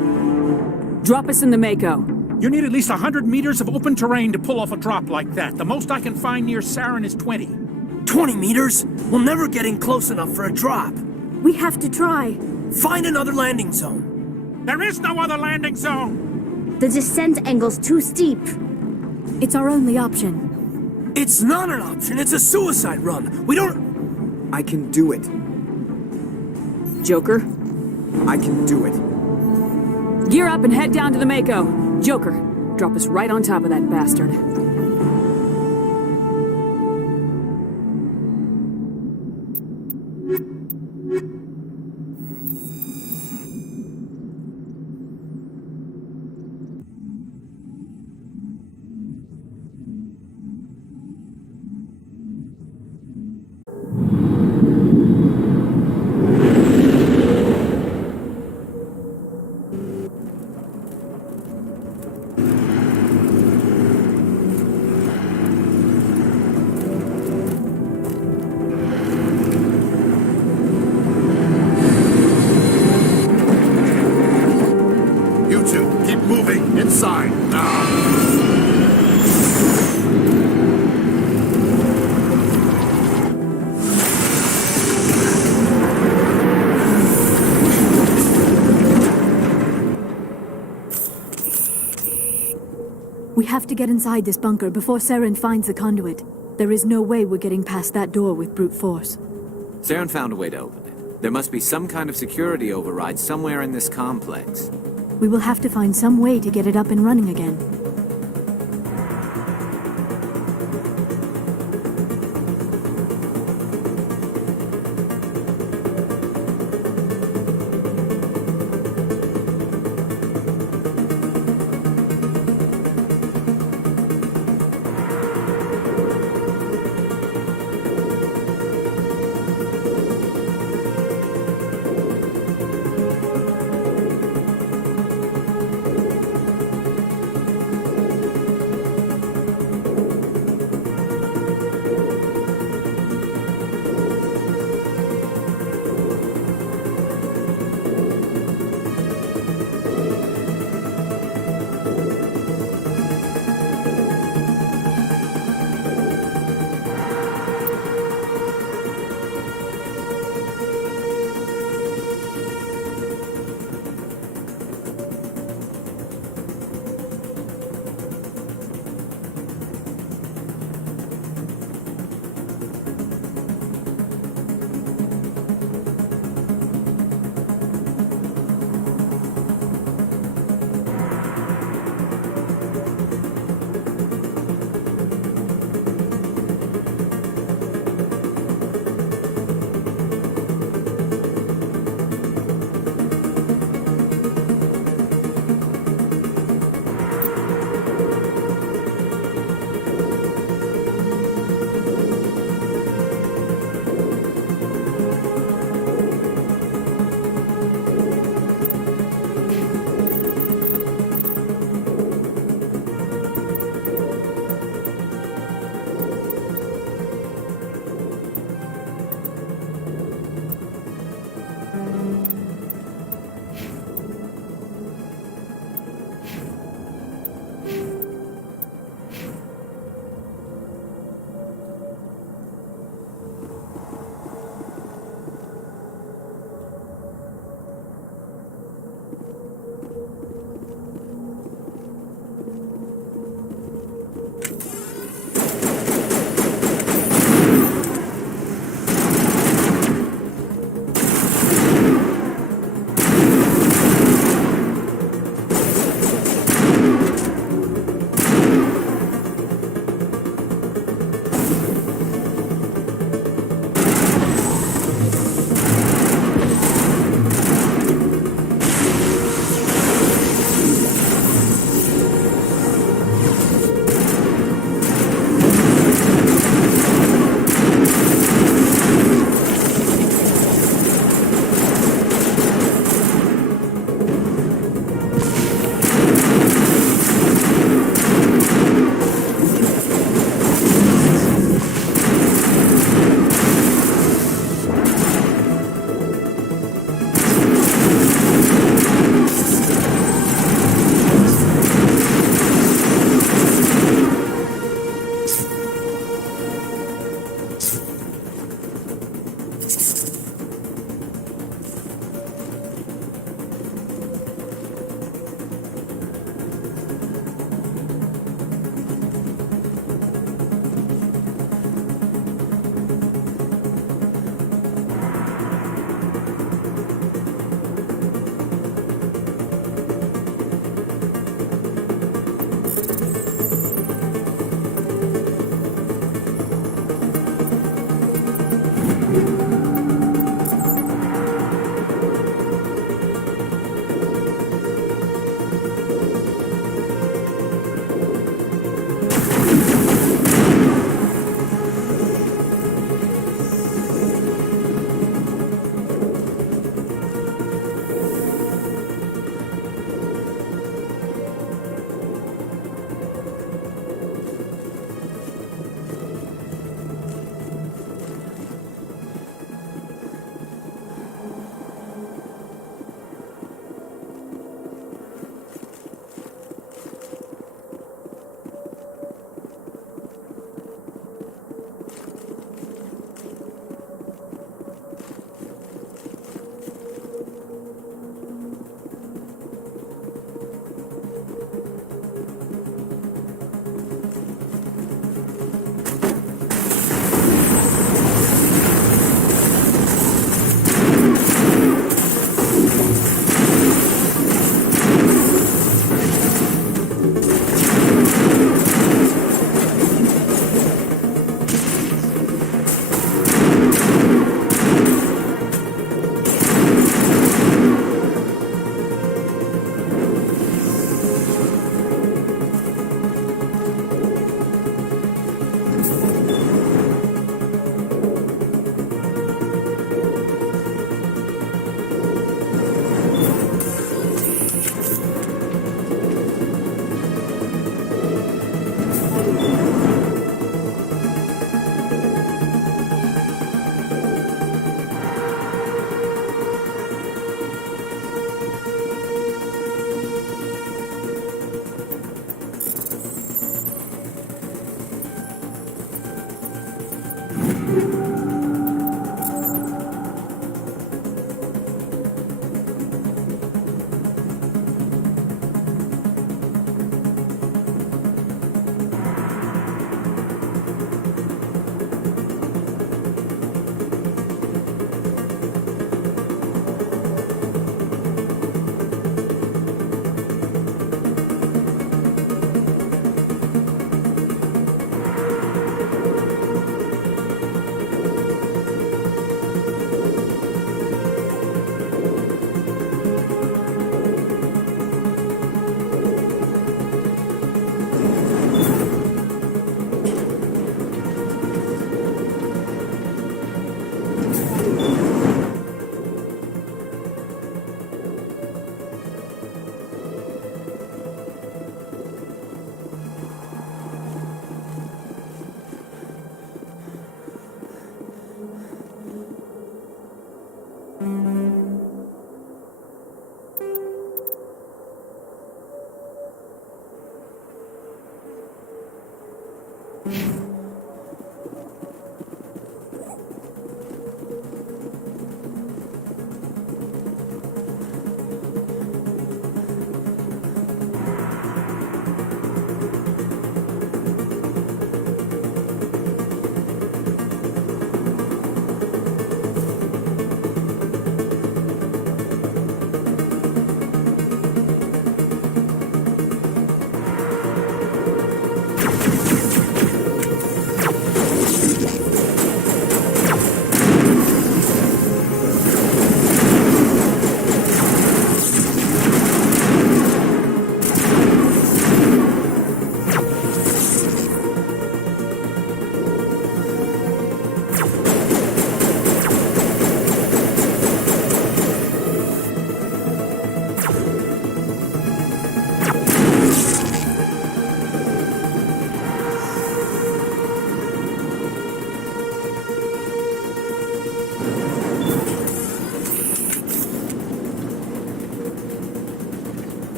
Drop us in the Mako. You need at least 100 meters of open terrain to pull off a drop like that. The most I can find near Saren is 20. 20 meters? We'll never get in close enough for a drop. We have to try. Find another landing zone. There is no other landing zone. The descent angle's too steep. It's our only option. It's not an option. It's a suicide run. We don't... I can do it. Joker? I can do it. Gear up and head down to the Mako. Joker, drop us right on top of that bastard. We have to get inside this bunker before Saren finds the conduit. There is no way we're getting past that door with brute force. Saren found a way to open it. There must be some kind of security override somewhere in this complex. We will have to find some way to get it up and running again.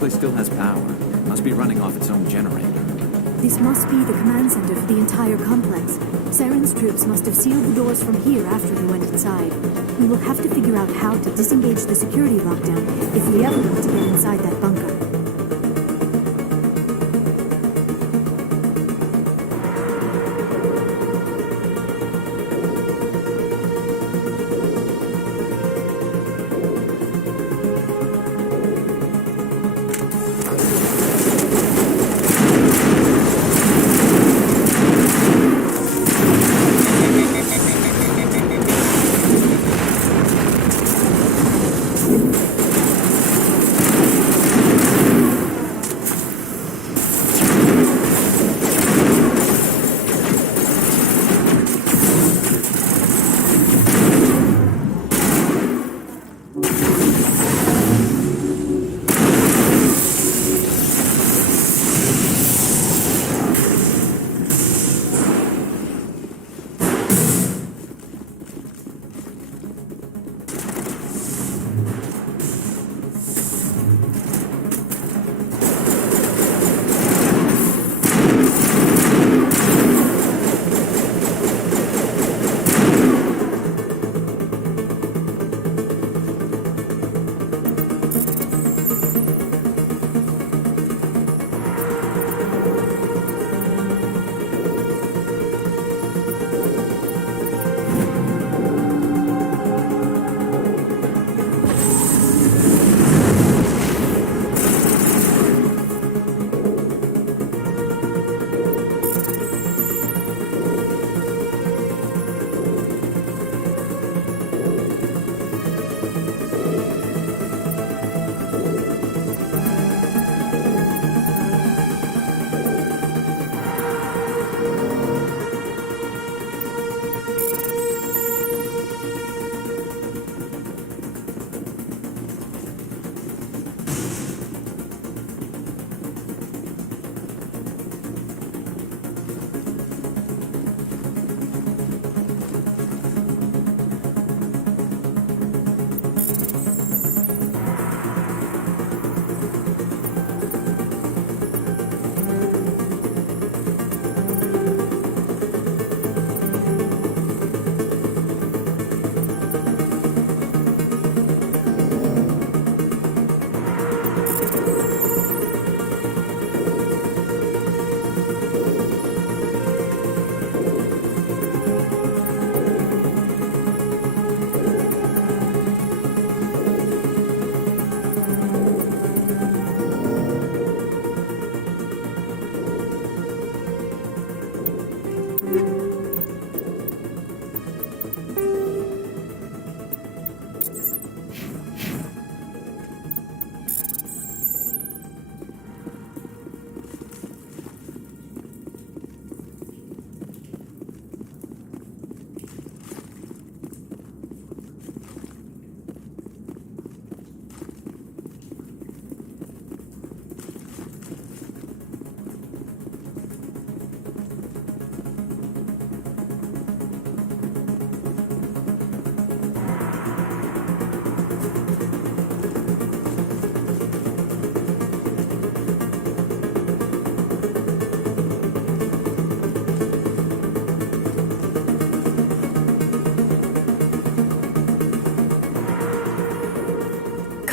place still has power. Must be running off its own generator. This must be the command center for the entire complex. Saren's troops must have sealed the doors from here after we went inside. We will have to figure out how to disengage the security lockdown if we ever want to get inside that bunker.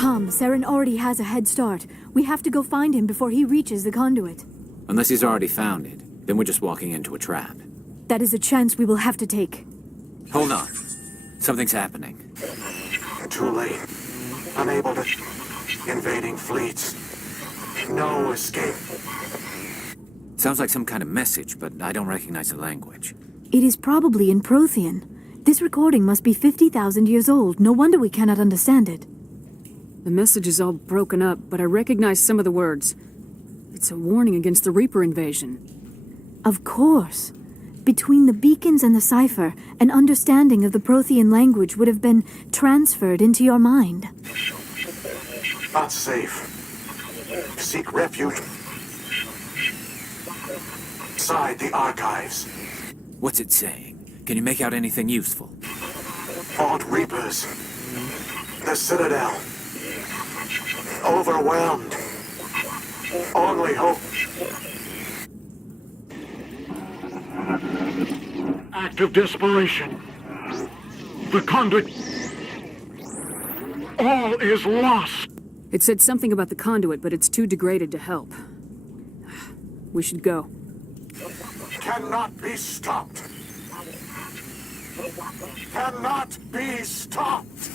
Tom, Saren already has a head start. We have to go find him before he reaches the conduit. Unless he's already found it, then we're just walking into a trap. That is a chance we will have to take. Hold on. Something's happening. Too late. Unable to... Invading fleets. No escape. Sounds like some kind of message, but I don't recognize the language. It is probably in Prothean. This recording must be 50,000 years old. No wonder we cannot understand it. The message is all broken up, but I recognize some of the words. It's a warning against the Reaper invasion. Of course. Between the beacons and the cipher, an understanding of the Prothean language would have been transferred into your mind. Not safe. Seek refuge inside the archives. What's it saying? Can you make out anything useful? Fought Reapers. The Citadel. Overwhelmed. Only hope. Act of desperation. The conduit. All is lost. It said something about the conduit, but it's too degraded to help. We should go. Cannot be stopped. Cannot be stopped.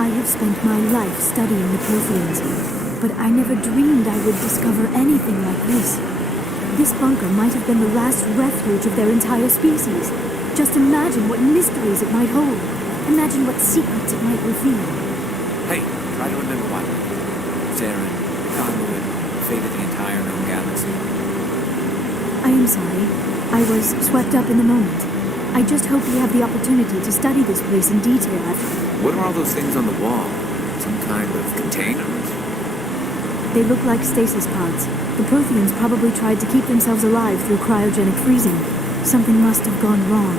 I have spent my life studying the Protheans, but I never dreamed I would discover anything like this. This bunker might have been the last refuge of their entire species. Just imagine what mysteries it might hold. Imagine what secrets it might reveal. Hey, try to remember why. Saren, conduit, fate of the entire known galaxy. I am sorry. I was swept up in the moment. I just hope we have the opportunity to study this place in detail. What are all those things on the wall? Some kind of containers? They look like stasis pods. The Protheans probably tried to keep themselves alive through cryogenic freezing. Something must have gone wrong.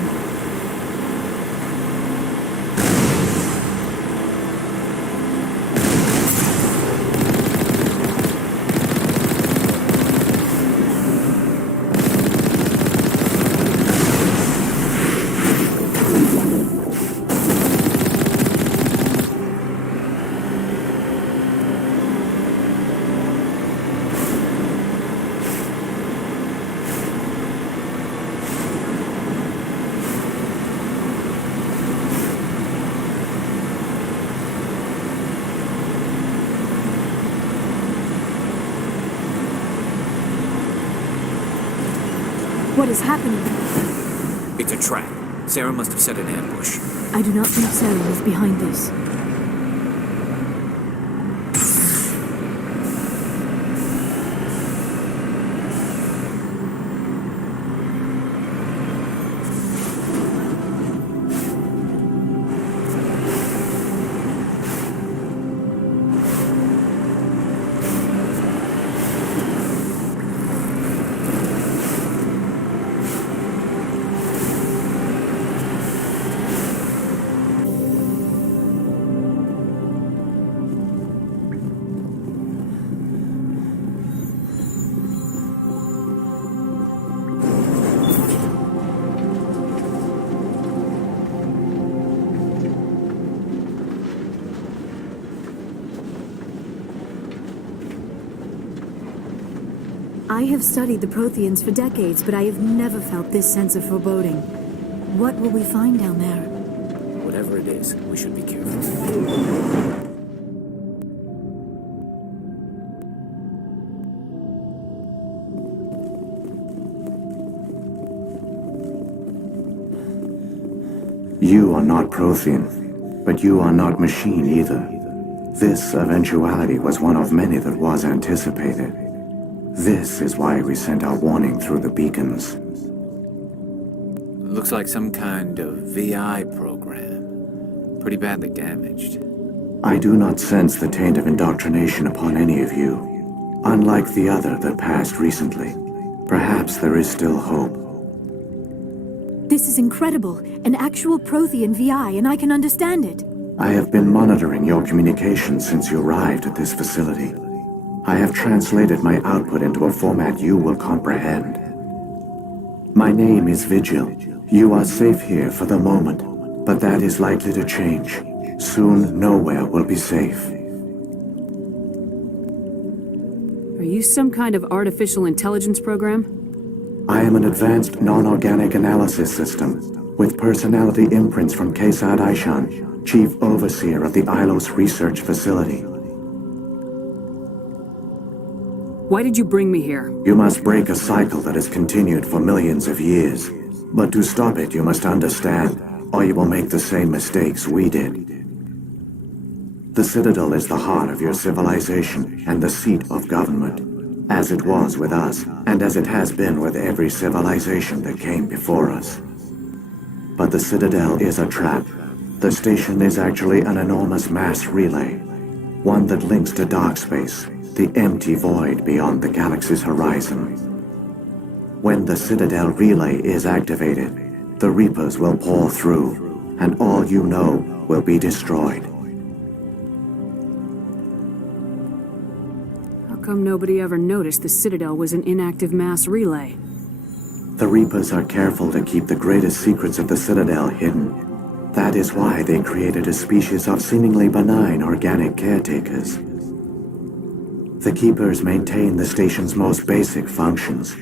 What is happening? It's a trap. Sarah must have set an ambush. I do not think Saren is behind this. I have studied the Protheans for decades, but I have never felt this sense of foreboding. What will we find down there? Whatever it is, we should be careful. You are not Prothean, but you are not machine either. This eventuality was one of many that was anticipated. This is why we sent our warning through the beacons. Looks like some kind of VI program. Pretty badly damaged. I do not sense the taint of indoctrination upon any of you, unlike the other that passed recently. Perhaps there is still hope. This is incredible. An actual Prothean VI, and I can understand it. I have been monitoring your communications since you arrived at this facility. I have translated my output into a format you will comprehend. My name is Vigil. You are safe here for the moment, but that is likely to change. Soon, nowhere will be safe. Are you some kind of artificial intelligence program? I am an advanced non-organic analysis system, with personality imprints from Kesad Aishan, Chief Overseer of the Ilos Research Facility. Why did you bring me here? You must break a cycle that has continued for millions of years. But to stop it, you must understand, or you will make the same mistakes we did. The Citadel is the heart of your civilization and the seat of government, as it was with us, and as it has been with every civilization that came before us. But the Citadel is a trap. The station is actually an enormous mass relay, one that links to dark space, the empty void beyond the galaxy's horizon. When the Citadel relay is activated, the Reapers will pour through, and all you know will be destroyed. How come nobody ever noticed the Citadel was an inactive mass relay? The Reapers are careful to keep the greatest secrets of the Citadel hidden. That is why they created a species of seemingly benign organic caretakers. The Keepers maintain the station's most basic functions.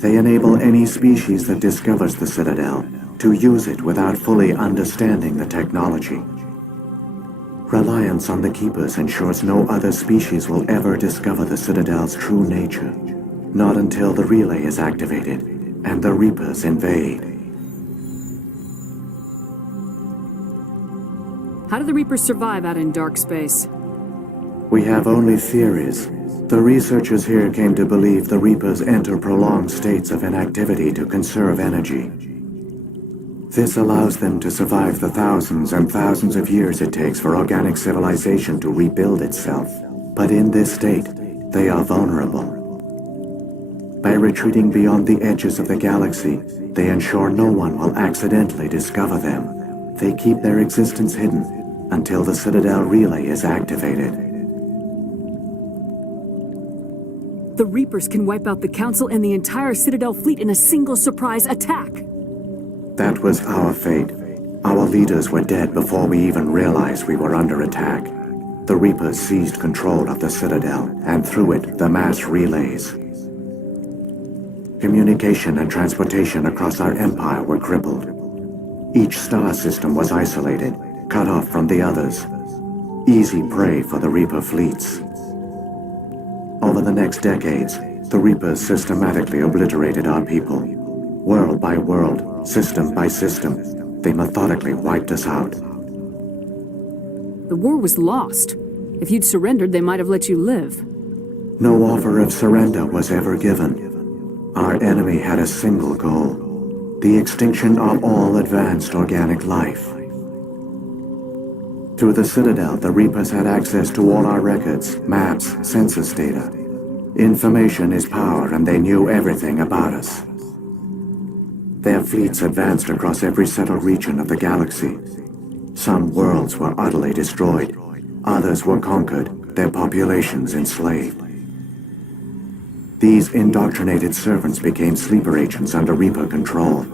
They enable any species that discovers the Citadel to use it without fully understanding the technology. Reliance on the Keepers ensures no other species will ever discover the Citadel's true nature. Not until the relay is activated and the Reapers invade. How do the Reapers survive out in dark space? We have only theories. The researchers here came to believe the Reapers enter prolonged states of inactivity to conserve energy. This allows them to survive the thousands and thousands of years it takes for organic civilization to rebuild itself. But in this state, they are vulnerable. By retreating beyond the edges of the galaxy, they ensure no one will accidentally discover them. They keep their existence hidden until the Citadel relay is activated. The Reapers can wipe out the Council and the entire Citadel fleet in a single surprise attack. That was our fate. Our leaders were dead before we even realized we were under attack. The Reapers seized control of the Citadel, and through it, the mass relays. Communication and transportation across our empire were crippled. Each star system was isolated, cut off from the others. Easy prey for the Reaper fleets. Over the next decades, the Reapers systematically obliterated our people. World by world, system by system, they methodically wiped us out. The war was lost. If you'd surrendered, they might have let you live. No offer of surrender was ever given. Our enemy had a single goal: the extinction of all advanced organic life. Through the Citadel, the Reapers had access to all our records, maps, census data. Information is power, and they knew everything about us. Their fleets advanced across every settled region of the galaxy. Some worlds were utterly destroyed. Others were conquered, their populations enslaved. These indoctrinated servants became sleeper agents under Reaper control.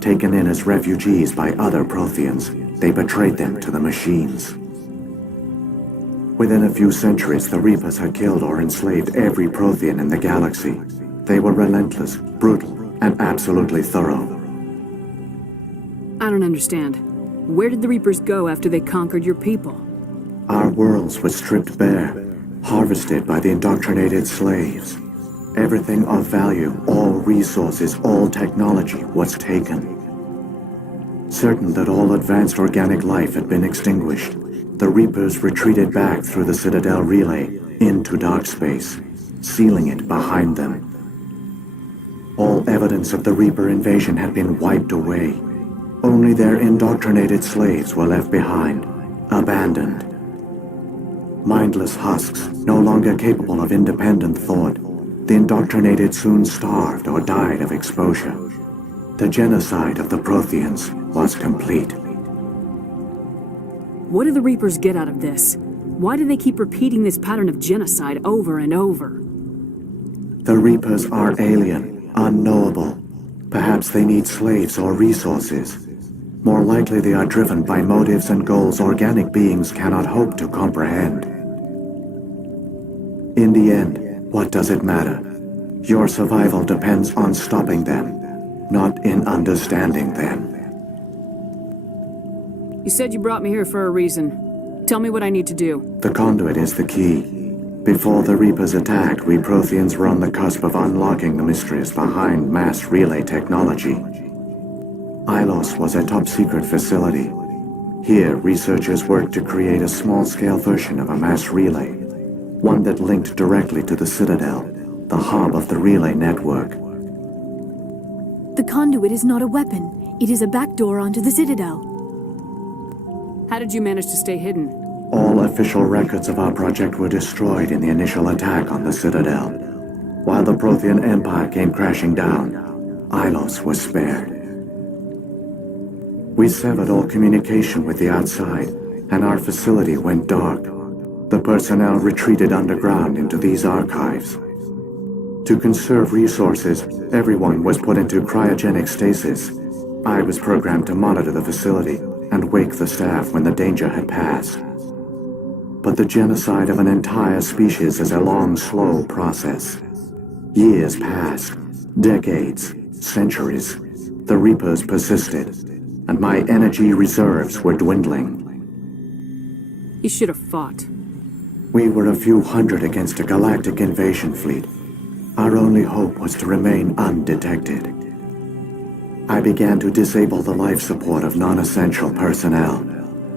Taken in as refugees by other Protheans, they betrayed them to the machines. Within a few centuries, the Reapers had killed or enslaved every Prothean in the galaxy. They were relentless, brutal, and absolutely thorough. I don't understand. Where did the Reapers go after they conquered your people? Our worlds were stripped bare, harvested by the indoctrinated slaves. Everything of value, all resources, all technology was taken. Certain that all advanced organic life had been extinguished, the Reapers retreated back through the Citadel relay into dark space, sealing it behind them. All evidence of the Reaper invasion had been wiped away. Only their indoctrinated slaves were left behind, abandoned. Mindless husks, no longer capable of independent thought, the indoctrinated soon starved or died of exposure. The genocide of the Protheans was complete. What do the Reapers get out of this? Why do they keep repeating this pattern of genocide over and over? The Reapers are alien, unknowable. Perhaps they need slaves or resources. More likely they are driven by motives and goals organic beings cannot hope to comprehend. In the end, what does it matter? Your survival depends on stopping them, not in understanding them. You said you brought me here for a reason. Tell me what I need to do. The conduit is the key. Before the Reapers attacked, we Protheans were on the cusp of unlocking the mysteries behind mass relay technology. Ilos was a top-secret facility. Here, researchers worked to create a small-scale version of a mass relay, one that linked directly to the Citadel, the hub of the relay network. The conduit is not a weapon. It is a backdoor onto the Citadel. How did you manage to stay hidden? All official records of our project were destroyed in the initial attack on the Citadel. While the Prothean Empire came crashing down, Ilos was spared. We severed all communication with the outside, and our facility went dark. The personnel retreated underground into these archives. To conserve resources, everyone was put into cryogenic stasis. I was programmed to monitor the facility and wake the staff when the danger had passed. But the genocide of an entire species is a long, slow process. Years passed, decades, centuries. The Reapers persisted, and my energy reserves were dwindling. You should have fought. We were a few hundred against a galactic invasion fleet. Our only hope was to remain undetected. I began to disable the life support of non-essential personnel.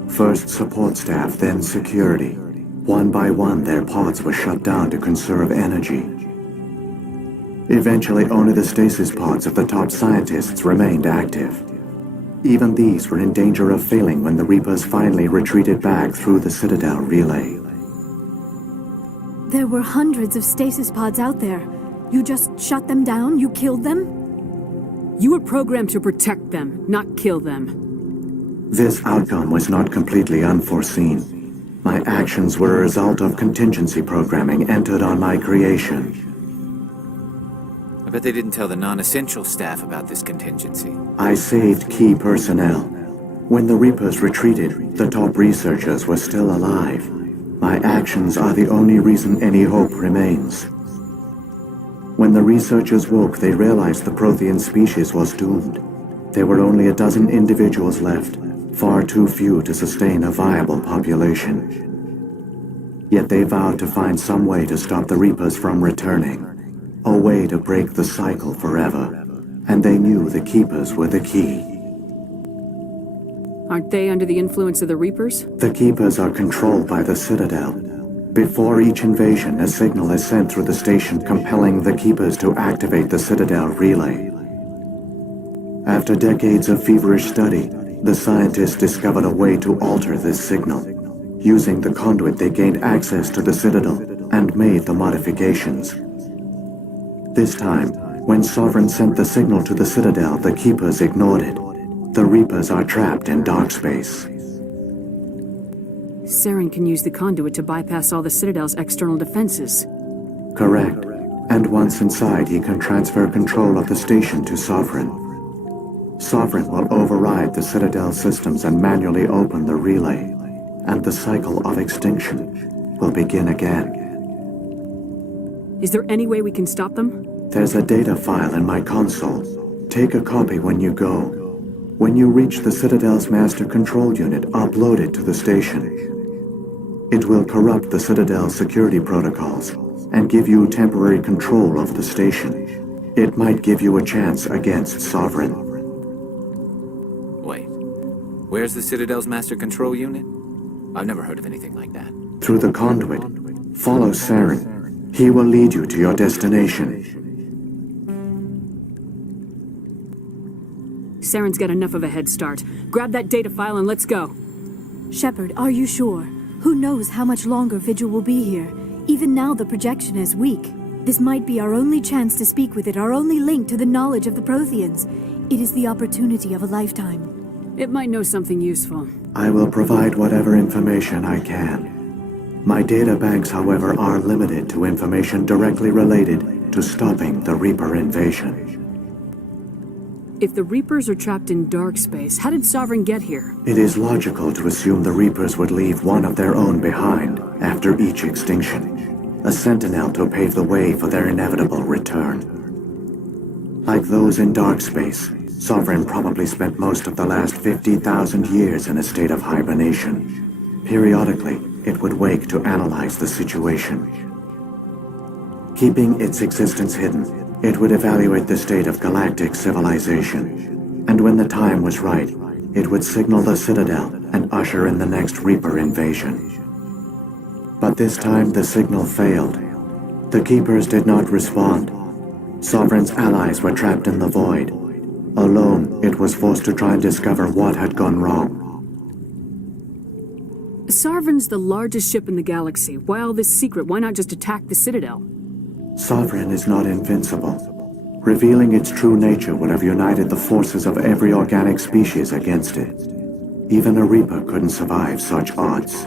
First support staff, then security. One by one, their pods were shut down to conserve energy. Eventually, only the stasis pods of the top scientists remained active. Even these were in danger of failing when the Reapers finally retreated back through the Citadel relay. There were hundreds of stasis pods out there. You just shut them down? You killed them? You were programmed to protect them, not kill them. This outcome was not completely unforeseen. My actions were a result of contingency programming entered on my creation. I bet they didn't tell the non-essential staff about this contingency. I saved key personnel. When the Reapers retreated, the top researchers were still alive. My actions are the only reason any hope remains. When the researchers woke, they realized the Prothean species was doomed. There were only a dozen individuals left, far too few to sustain a viable population. Yet they vowed to find some way to stop the Reapers from returning, a way to break the cycle forever, and they knew the Keepers were the key. Aren't they under the influence of the Reapers? The Keepers are controlled by the Citadel. Before each invasion, a signal is sent through the station compelling the Keepers to activate the Citadel relay. After decades of feverish study, the scientists discovered a way to alter this signal. Using the conduit, they gained access to the Citadel and made the modifications. This time, when Sovereign sent the signal to the Citadel, the Keepers ignored it. The Reapers are trapped in dark space. Saren can use the conduit to bypass all the Citadel's external defenses. Correct. And once inside, he can transfer control of the station to Sovereign. Sovereign will override the Citadel systems and manually open the relay, and the cycle of extinction will begin again. Is there any way we can stop them? There's a data file in my console. Take a copy when you go. When you reach the Citadel's master control unit, upload it to the station. It will corrupt the Citadel's security protocols and give you temporary control of the station. It might give you a chance against Sovereign. Wait, where's the Citadel's master control unit? I've never heard of anything like that. Through the conduit, follow Saren. He will lead you to your destination. Saren's got enough of a head start. Grab that data file and let's go. Shepard, are you sure? Who knows how much longer Vigil will be here? Even now the projection is weak. This might be our only chance to speak with it, our only link to the knowledge of the Protheans. It is the opportunity of a lifetime. It might know something useful. I will provide whatever information I can. My data banks, however, are limited to information directly related to stopping the Reaper invasion. If the Reapers are trapped in dark space, how did Sovereign get here? It is logical to assume the Reapers would leave one of their own behind after each extinction. A sentinel to pave the way for their inevitable return. Like those in dark space, Sovereign probably spent most of the last 50,000 years in a state of hibernation. Periodically, it would wake to analyze the situation. Keeping its existence hidden, it would evaluate the state of galactic civilization. And when the time was right, it would signal the Citadel and usher in the next Reaper invasion. But this time the signal failed. The Keepers did not respond. Sovereign's allies were trapped in the void. Alone, it was forced to try and discover what had gone wrong. Sovereign's the largest ship in the galaxy. Why all this secret? Why not just attack the Citadel? Sovereign is not invincible. Revealing its true nature would have united the forces of every organic species against it. Even a Reaper couldn't survive such odds.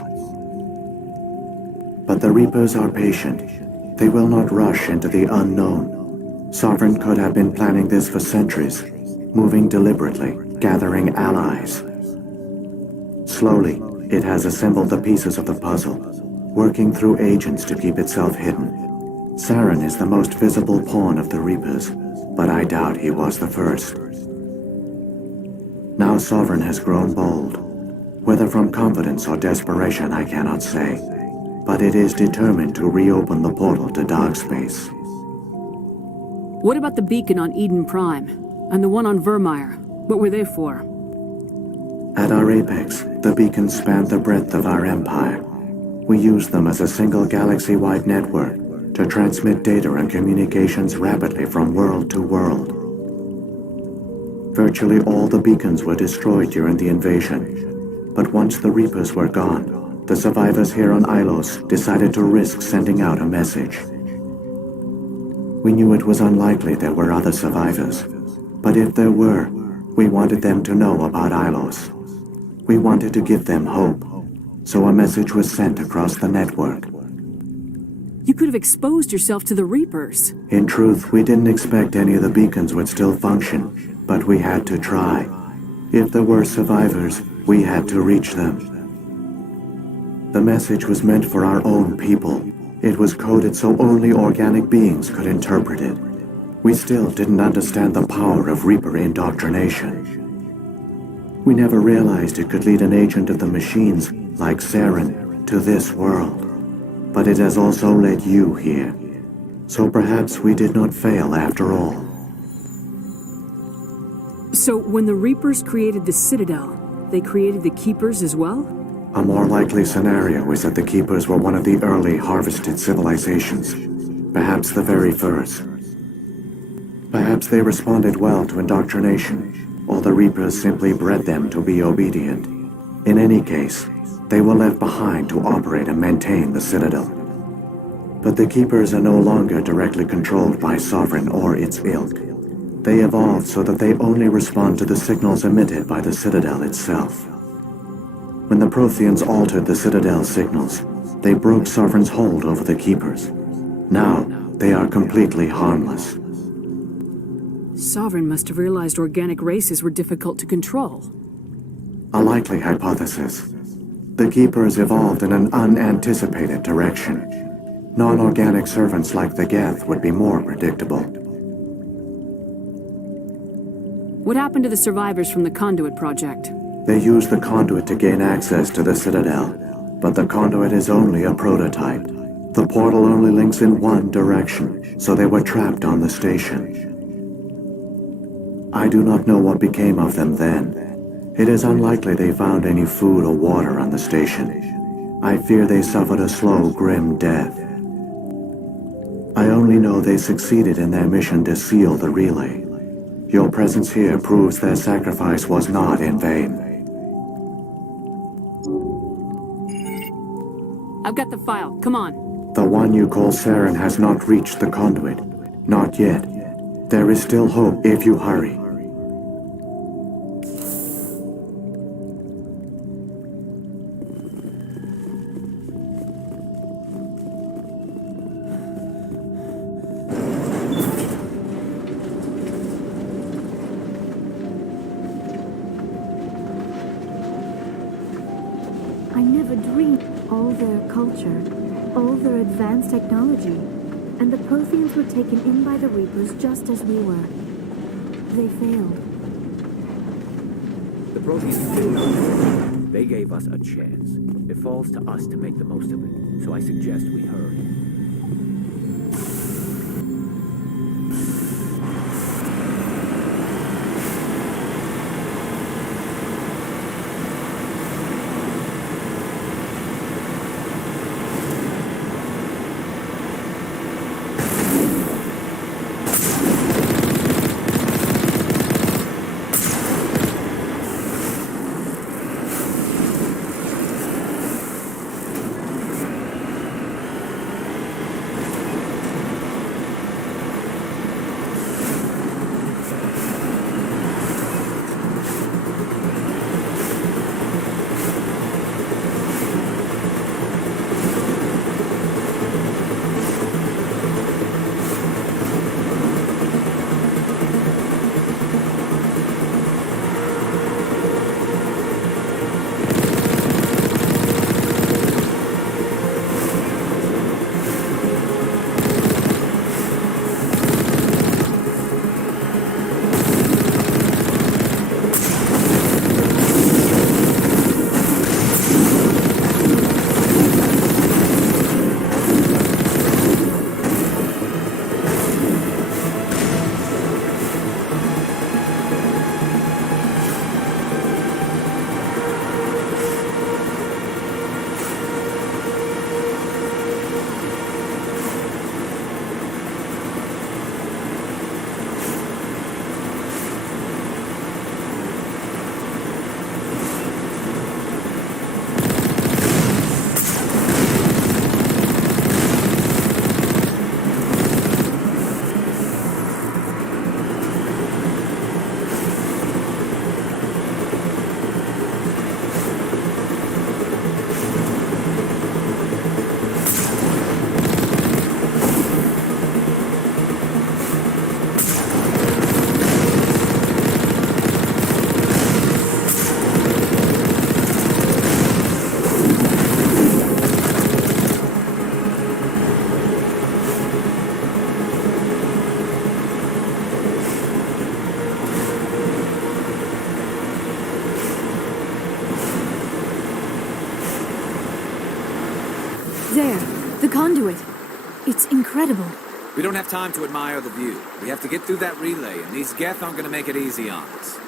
But the Reapers are patient. They will not rush into the unknown. Sovereign could have been planning this for centuries, moving deliberately, gathering allies. Slowly, it has assembled the pieces of the puzzle, working through agents to keep itself hidden. Saren is the most visible pawn of the Reapers, but I doubt he was the first. Now Sovereign has grown bold. Whether from confidence or desperation, I cannot say. But it is determined to reopen the portal to dark space. What about the beacon on Eden Prime? And the one on Vermeer? What were they for? At our apex, the beacons spanned the breadth of our empire. We used them as a single galaxy-wide network to transmit data and communications rapidly from world to world. Virtually all the beacons were destroyed during the invasion, but once the Reapers were gone, the survivors here on Ilos decided to risk sending out a message. We knew it was unlikely there were other survivors, but if there were, we wanted them to know about Ilos. We wanted to give them hope, so a message was sent across the network. You could have exposed yourself to the Reapers. In truth, we didn't expect any of the beacons would still function, but we had to try. If there were survivors, we had to reach them. The message was meant for our own people. It was coded so only organic beings could interpret it. We still didn't understand the power of Reaper indoctrination. We never realized it could lead an agent of the machines, like Saren, to this world. But it has also led you here. So perhaps we did not fail after all. So, when the Reapers created the Citadel, they created the Keepers as well? A more likely scenario is that the Keepers were one of the early harvested civilizations, perhaps the very first. Perhaps they responded well to indoctrination, or the Reapers simply bred them to be obedient. In any case, they were left behind to operate and maintain the Citadel. But the Keepers are no longer directly controlled by Sovereign or its ilk. They evolved so that they only respond to the signals emitted by the Citadel itself. When the Protheans altered the Citadel's signals, they broke Sovereign's hold over the Keepers. Now, they are completely harmless. Sovereign must have realized organic races were difficult to control. A likely hypothesis. The Keepers evolved in an unanticipated direction. Non-organic servants like the Geth would be more predictable. What happened to the survivors from the Conduit project? They used the Conduit to gain access to the Citadel, but the Conduit is only a prototype. The portal only links in one direction, so they were trapped on the station. I do not know what became of them then. It is unlikely they found any food or water on the station. I fear they suffered a slow, grim death. I only know they succeeded in their mission to seal the relay. Your presence here proves their sacrifice was not in vain. I've got the file. Come on. The one you call Saren has not reached the Conduit. Not yet. There is still hope if you hurry. I never dreamed all their culture, all their advanced technology, and the Protheans were taken in by the Reapers just as we were. They failed. The Protheans did not. They gave us a chance. It falls to us to make the most of it, so I suggest we hurry. There, the Conduit. It's incredible. We don't have time to admire the view. We have to get through that relay, and these Geth aren't going to make it easy on us.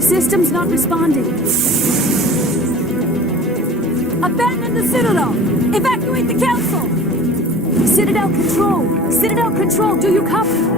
Systems not responding. Abandon the Citadel! Evacuate the Council! Citadel Control! Citadel Control, do you copy?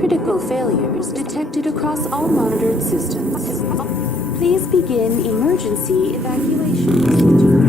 Critical failures detected across all monitored systems. Please begin emergency evacuation.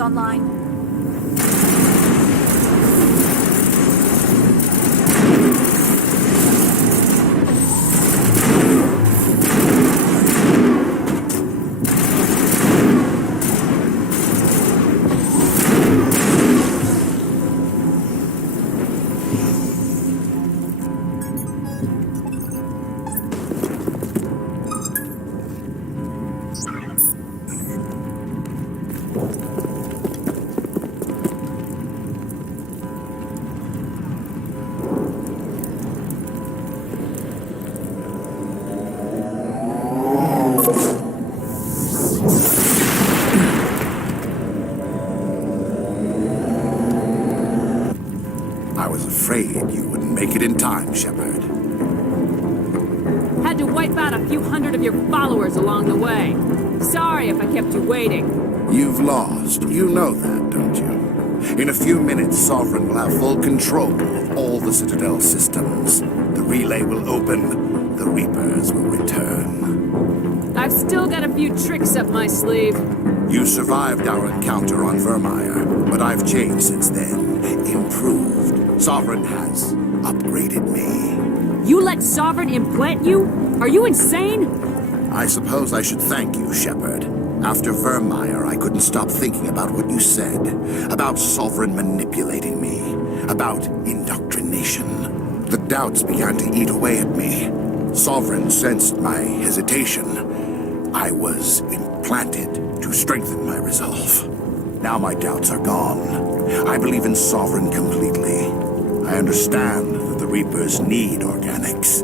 Online. You wouldn't make it in time, Shepard. Had to wipe out a few hundred of your followers along the way. Sorry if I kept you waiting. You've lost. You know that, don't you? In a few minutes, Sovereign will have full control of all the Citadel systems. The relay will open. The Reapers will return. I've still got a few tricks up my sleeve. You survived our encounter on Vermeer, but I've changed since then. Improved. Sovereign has upgraded me. You let Sovereign implant you? Are you insane? I suppose I should thank you, Shepard. After Vermeer, I couldn't stop thinking about what you said. About Sovereign manipulating me. About indoctrination. The doubts began to eat away at me. Sovereign sensed my hesitation. I was implanted to strengthen my resolve. Now my doubts are gone. I believe in Sovereign completely. I understand that the Reapers need organics.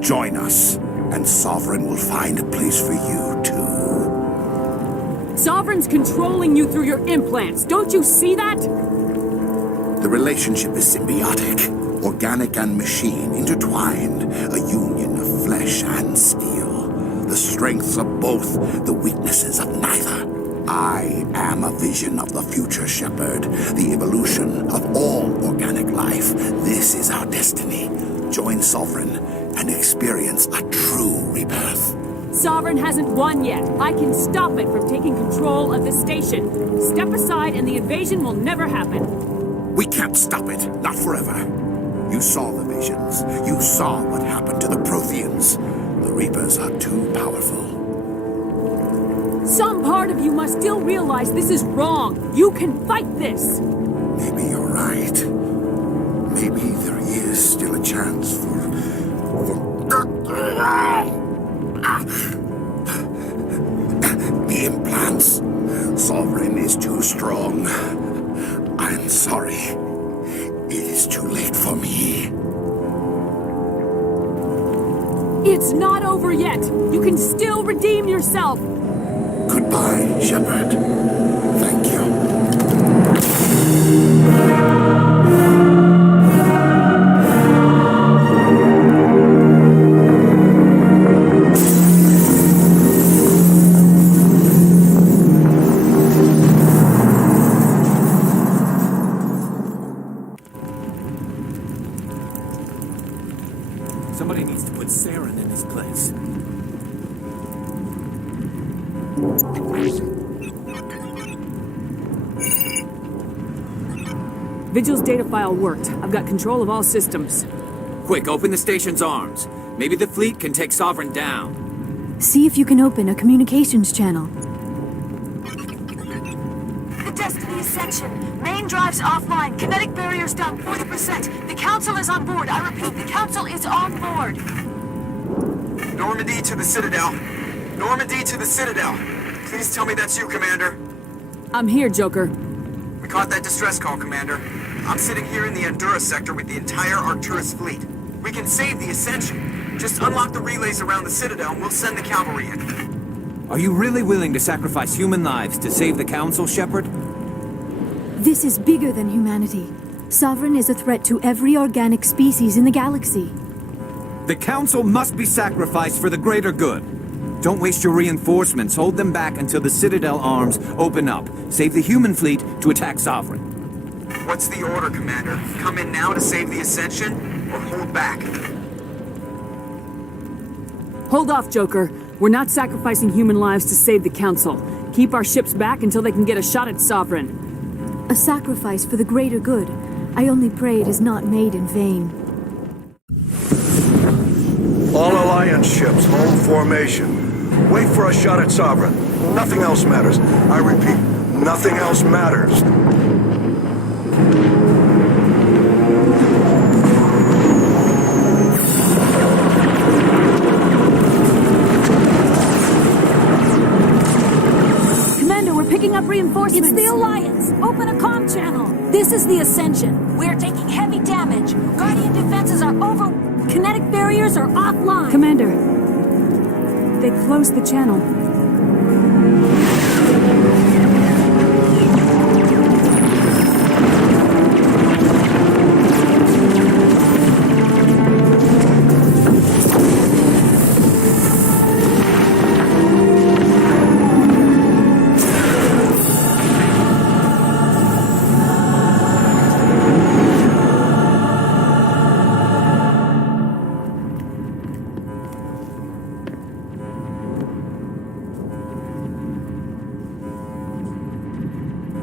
Join us, and Sovereign will find a place for you, too. Sovereign's controlling you through your implants. Don't you see that? The relationship is symbiotic. Organic and machine intertwined. A union of flesh and steel. The strengths of both, the weaknesses of neither. I am a vision of the future, Shepard. The evolution of all organic life. This is our destiny. Join Sovereign and experience a true rebirth. Sovereign hasn't won yet. I can stop it from taking control of the station. Step aside and the invasion will never happen. We can't stop it. Not forever. You saw the visions. You saw what happened to the Protheans. The Reapers are too powerful. Some part of you must still realize this is wrong. You can fight this. Maybe you're right. Maybe there is still a chance for the implants. Sovereign is too strong. I'm sorry. It is too late for me. It's not over yet. You can still redeem yourself. Goodbye, Shepard. Thank you. Somebody needs to put Saren in his place. Vigil's data file worked. I've got control of all systems. Quick, open the station's arms. Maybe the fleet can take Sovereign down. See if you can open a communications channel. The Destiny Ascension. Main drives offline. Kinetic barriers down 40%. The Council is on board. I repeat, the Council is on board. Normandy to the Citadel. Normandy to the Citadel. Please tell me that's you, Commander. I'm here, Joker. We caught that distress call, Commander. I'm sitting here in the Endura sector with the entire Arcturus fleet. We can save the Ascension. Just unlock the relays around the Citadel and we'll send the cavalry in. Are you really willing to sacrifice human lives to save the Council, Shepard? This is bigger than humanity. Sovereign is a threat to every organic species in the galaxy. The Council must be sacrificed for the greater good. Don't waste your reinforcements. Hold them back until the Citadel arms open up. Save the human fleet to attack Sovereign. What's the order, Commander? Come in now to save the Ascension, or hold back? Hold off, Joker. We're not sacrificing human lives to save the Council. Keep our ships back until they can get a shot at Sovereign. A sacrifice for the greater good. I only pray it is not made in vain. All Alliance ships, hold formation. Wait for a shot at Sovereign. Nothing else matters. I repeat, nothing else matters. Commander, we're picking up reinforcements. It's the Alliance. Open a comm channel. This is the Ascension. We're taking heavy damage. Guardian defenses are over. Kinetic barriers are offline. Commander, they closed the channel.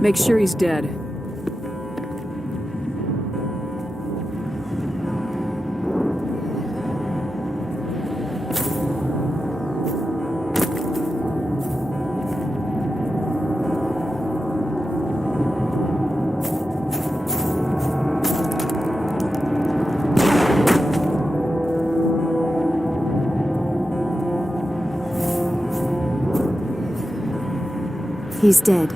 Make sure he's dead. He's dead.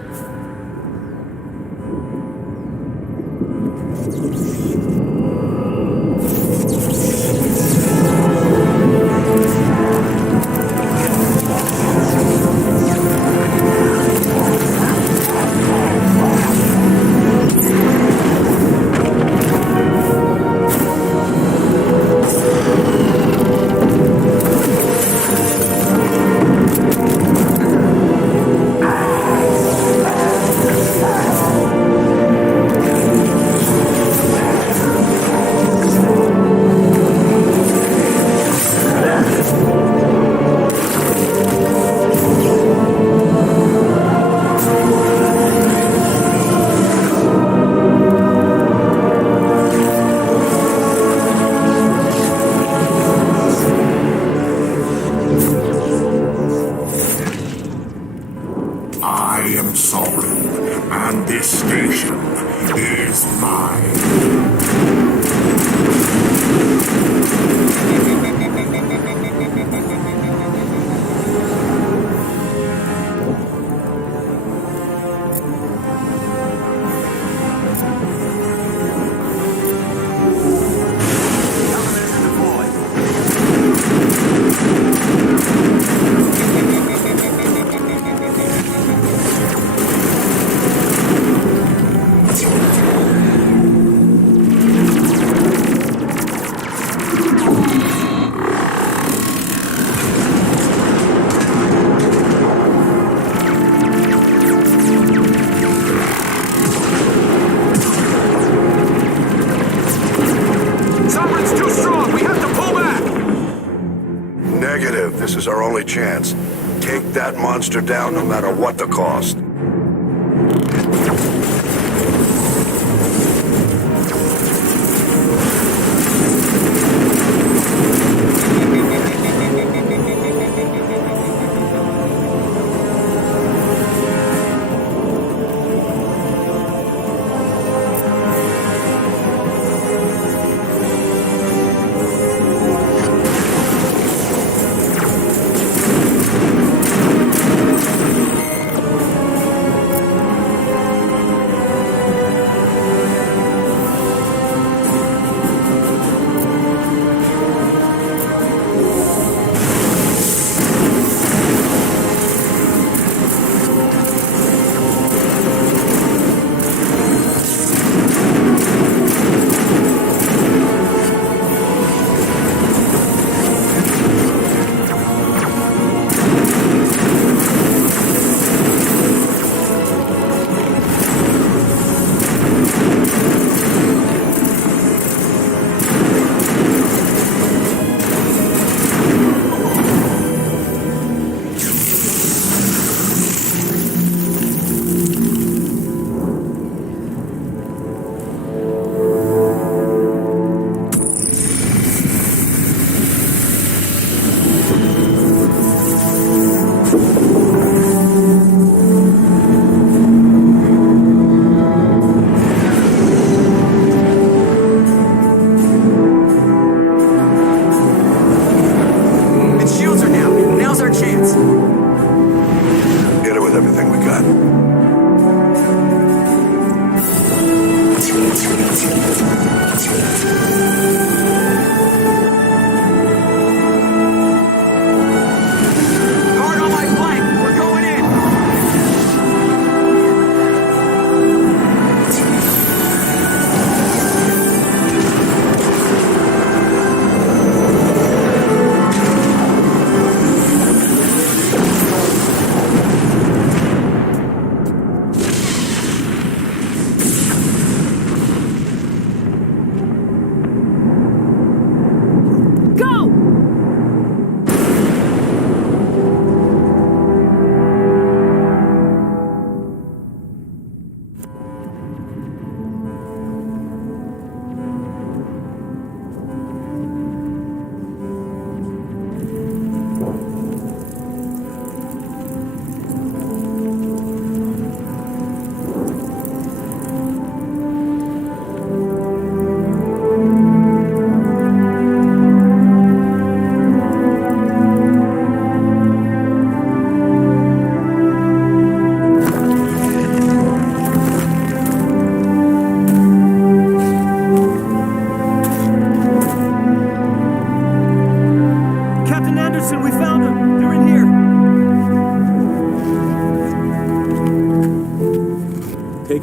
This is our only chance. Take that monster down no matter what the cost.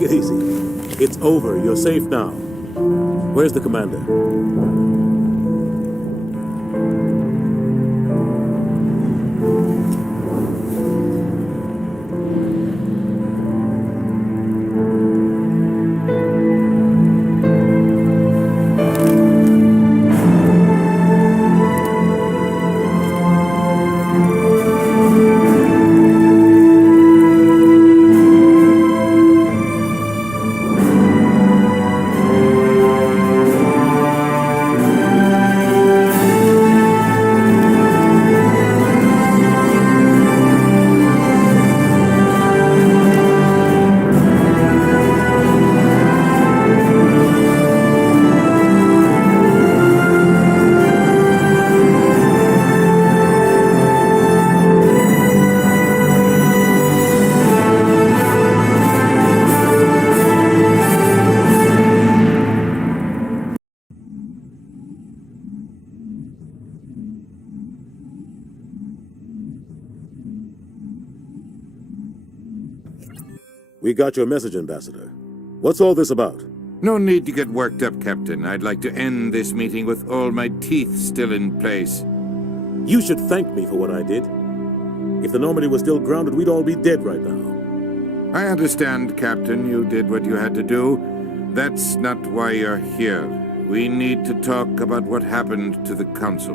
it easy. It's over. You're safe now. Where's the commander? We got your message, Ambassador. What's all this about? No need to get worked up, Captain. I'd like to end this meeting with all my teeth still in place. You should thank me for what I did. If the Normandy was still grounded, we'd all be dead right now. I understand, Captain. You did what you had to do. That's not why you're here. We need to talk about what happened to the Council.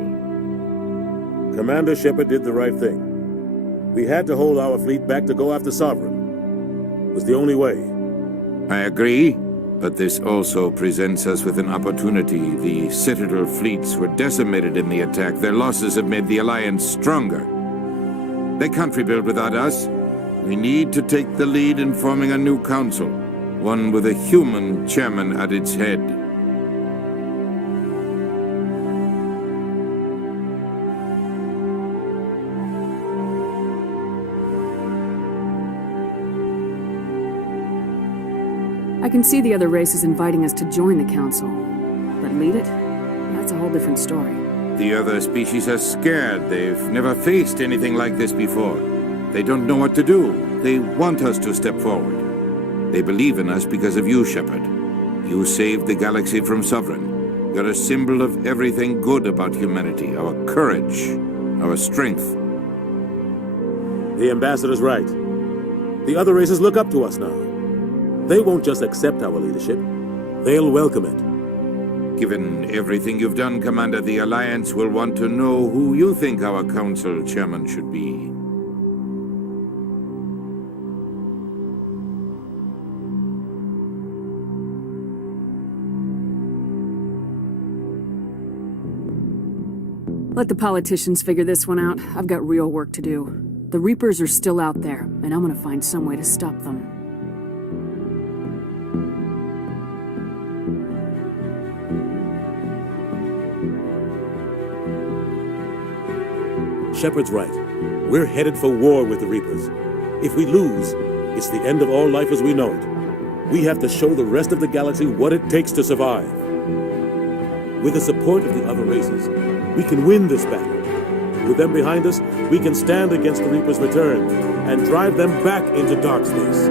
Commander Shepard did the right thing. We had to hold our fleet back to go after Sovereign. It was the only way. I agree, but this also presents us with an opportunity. The Citadel fleets were decimated in the attack. Their losses have made the Alliance stronger. They can't rebuild without us. We need to take the lead in forming a new council, one with a human chairman at its head. I can see the other races inviting us to join the Council. But lead it? That's a whole different story. The other species are scared. They've never faced anything like this before. They don't know what to do. They want us to step forward. They believe in us because of you, Shepard. You saved the galaxy from Sovereign. You're a symbol of everything good about humanity. Our courage, our strength. The Ambassador's right. The other races look up to us now. They won't just accept our leadership. They'll welcome it. Given everything you've done, Commander, the Alliance will want to know who you think our Council Chairman should be. Let the politicians figure this one out. I've got real work to do. The Reapers are still out there, and I'm gonna find some way to stop them. Shepard's right. We're headed for war with the Reapers. If we lose, it's the end of all life as we know it. We have to show the rest of the galaxy what it takes to survive. With the support of the other races, we can win this battle. With them behind us, we can stand against the Reapers' return and drive them back into dark space.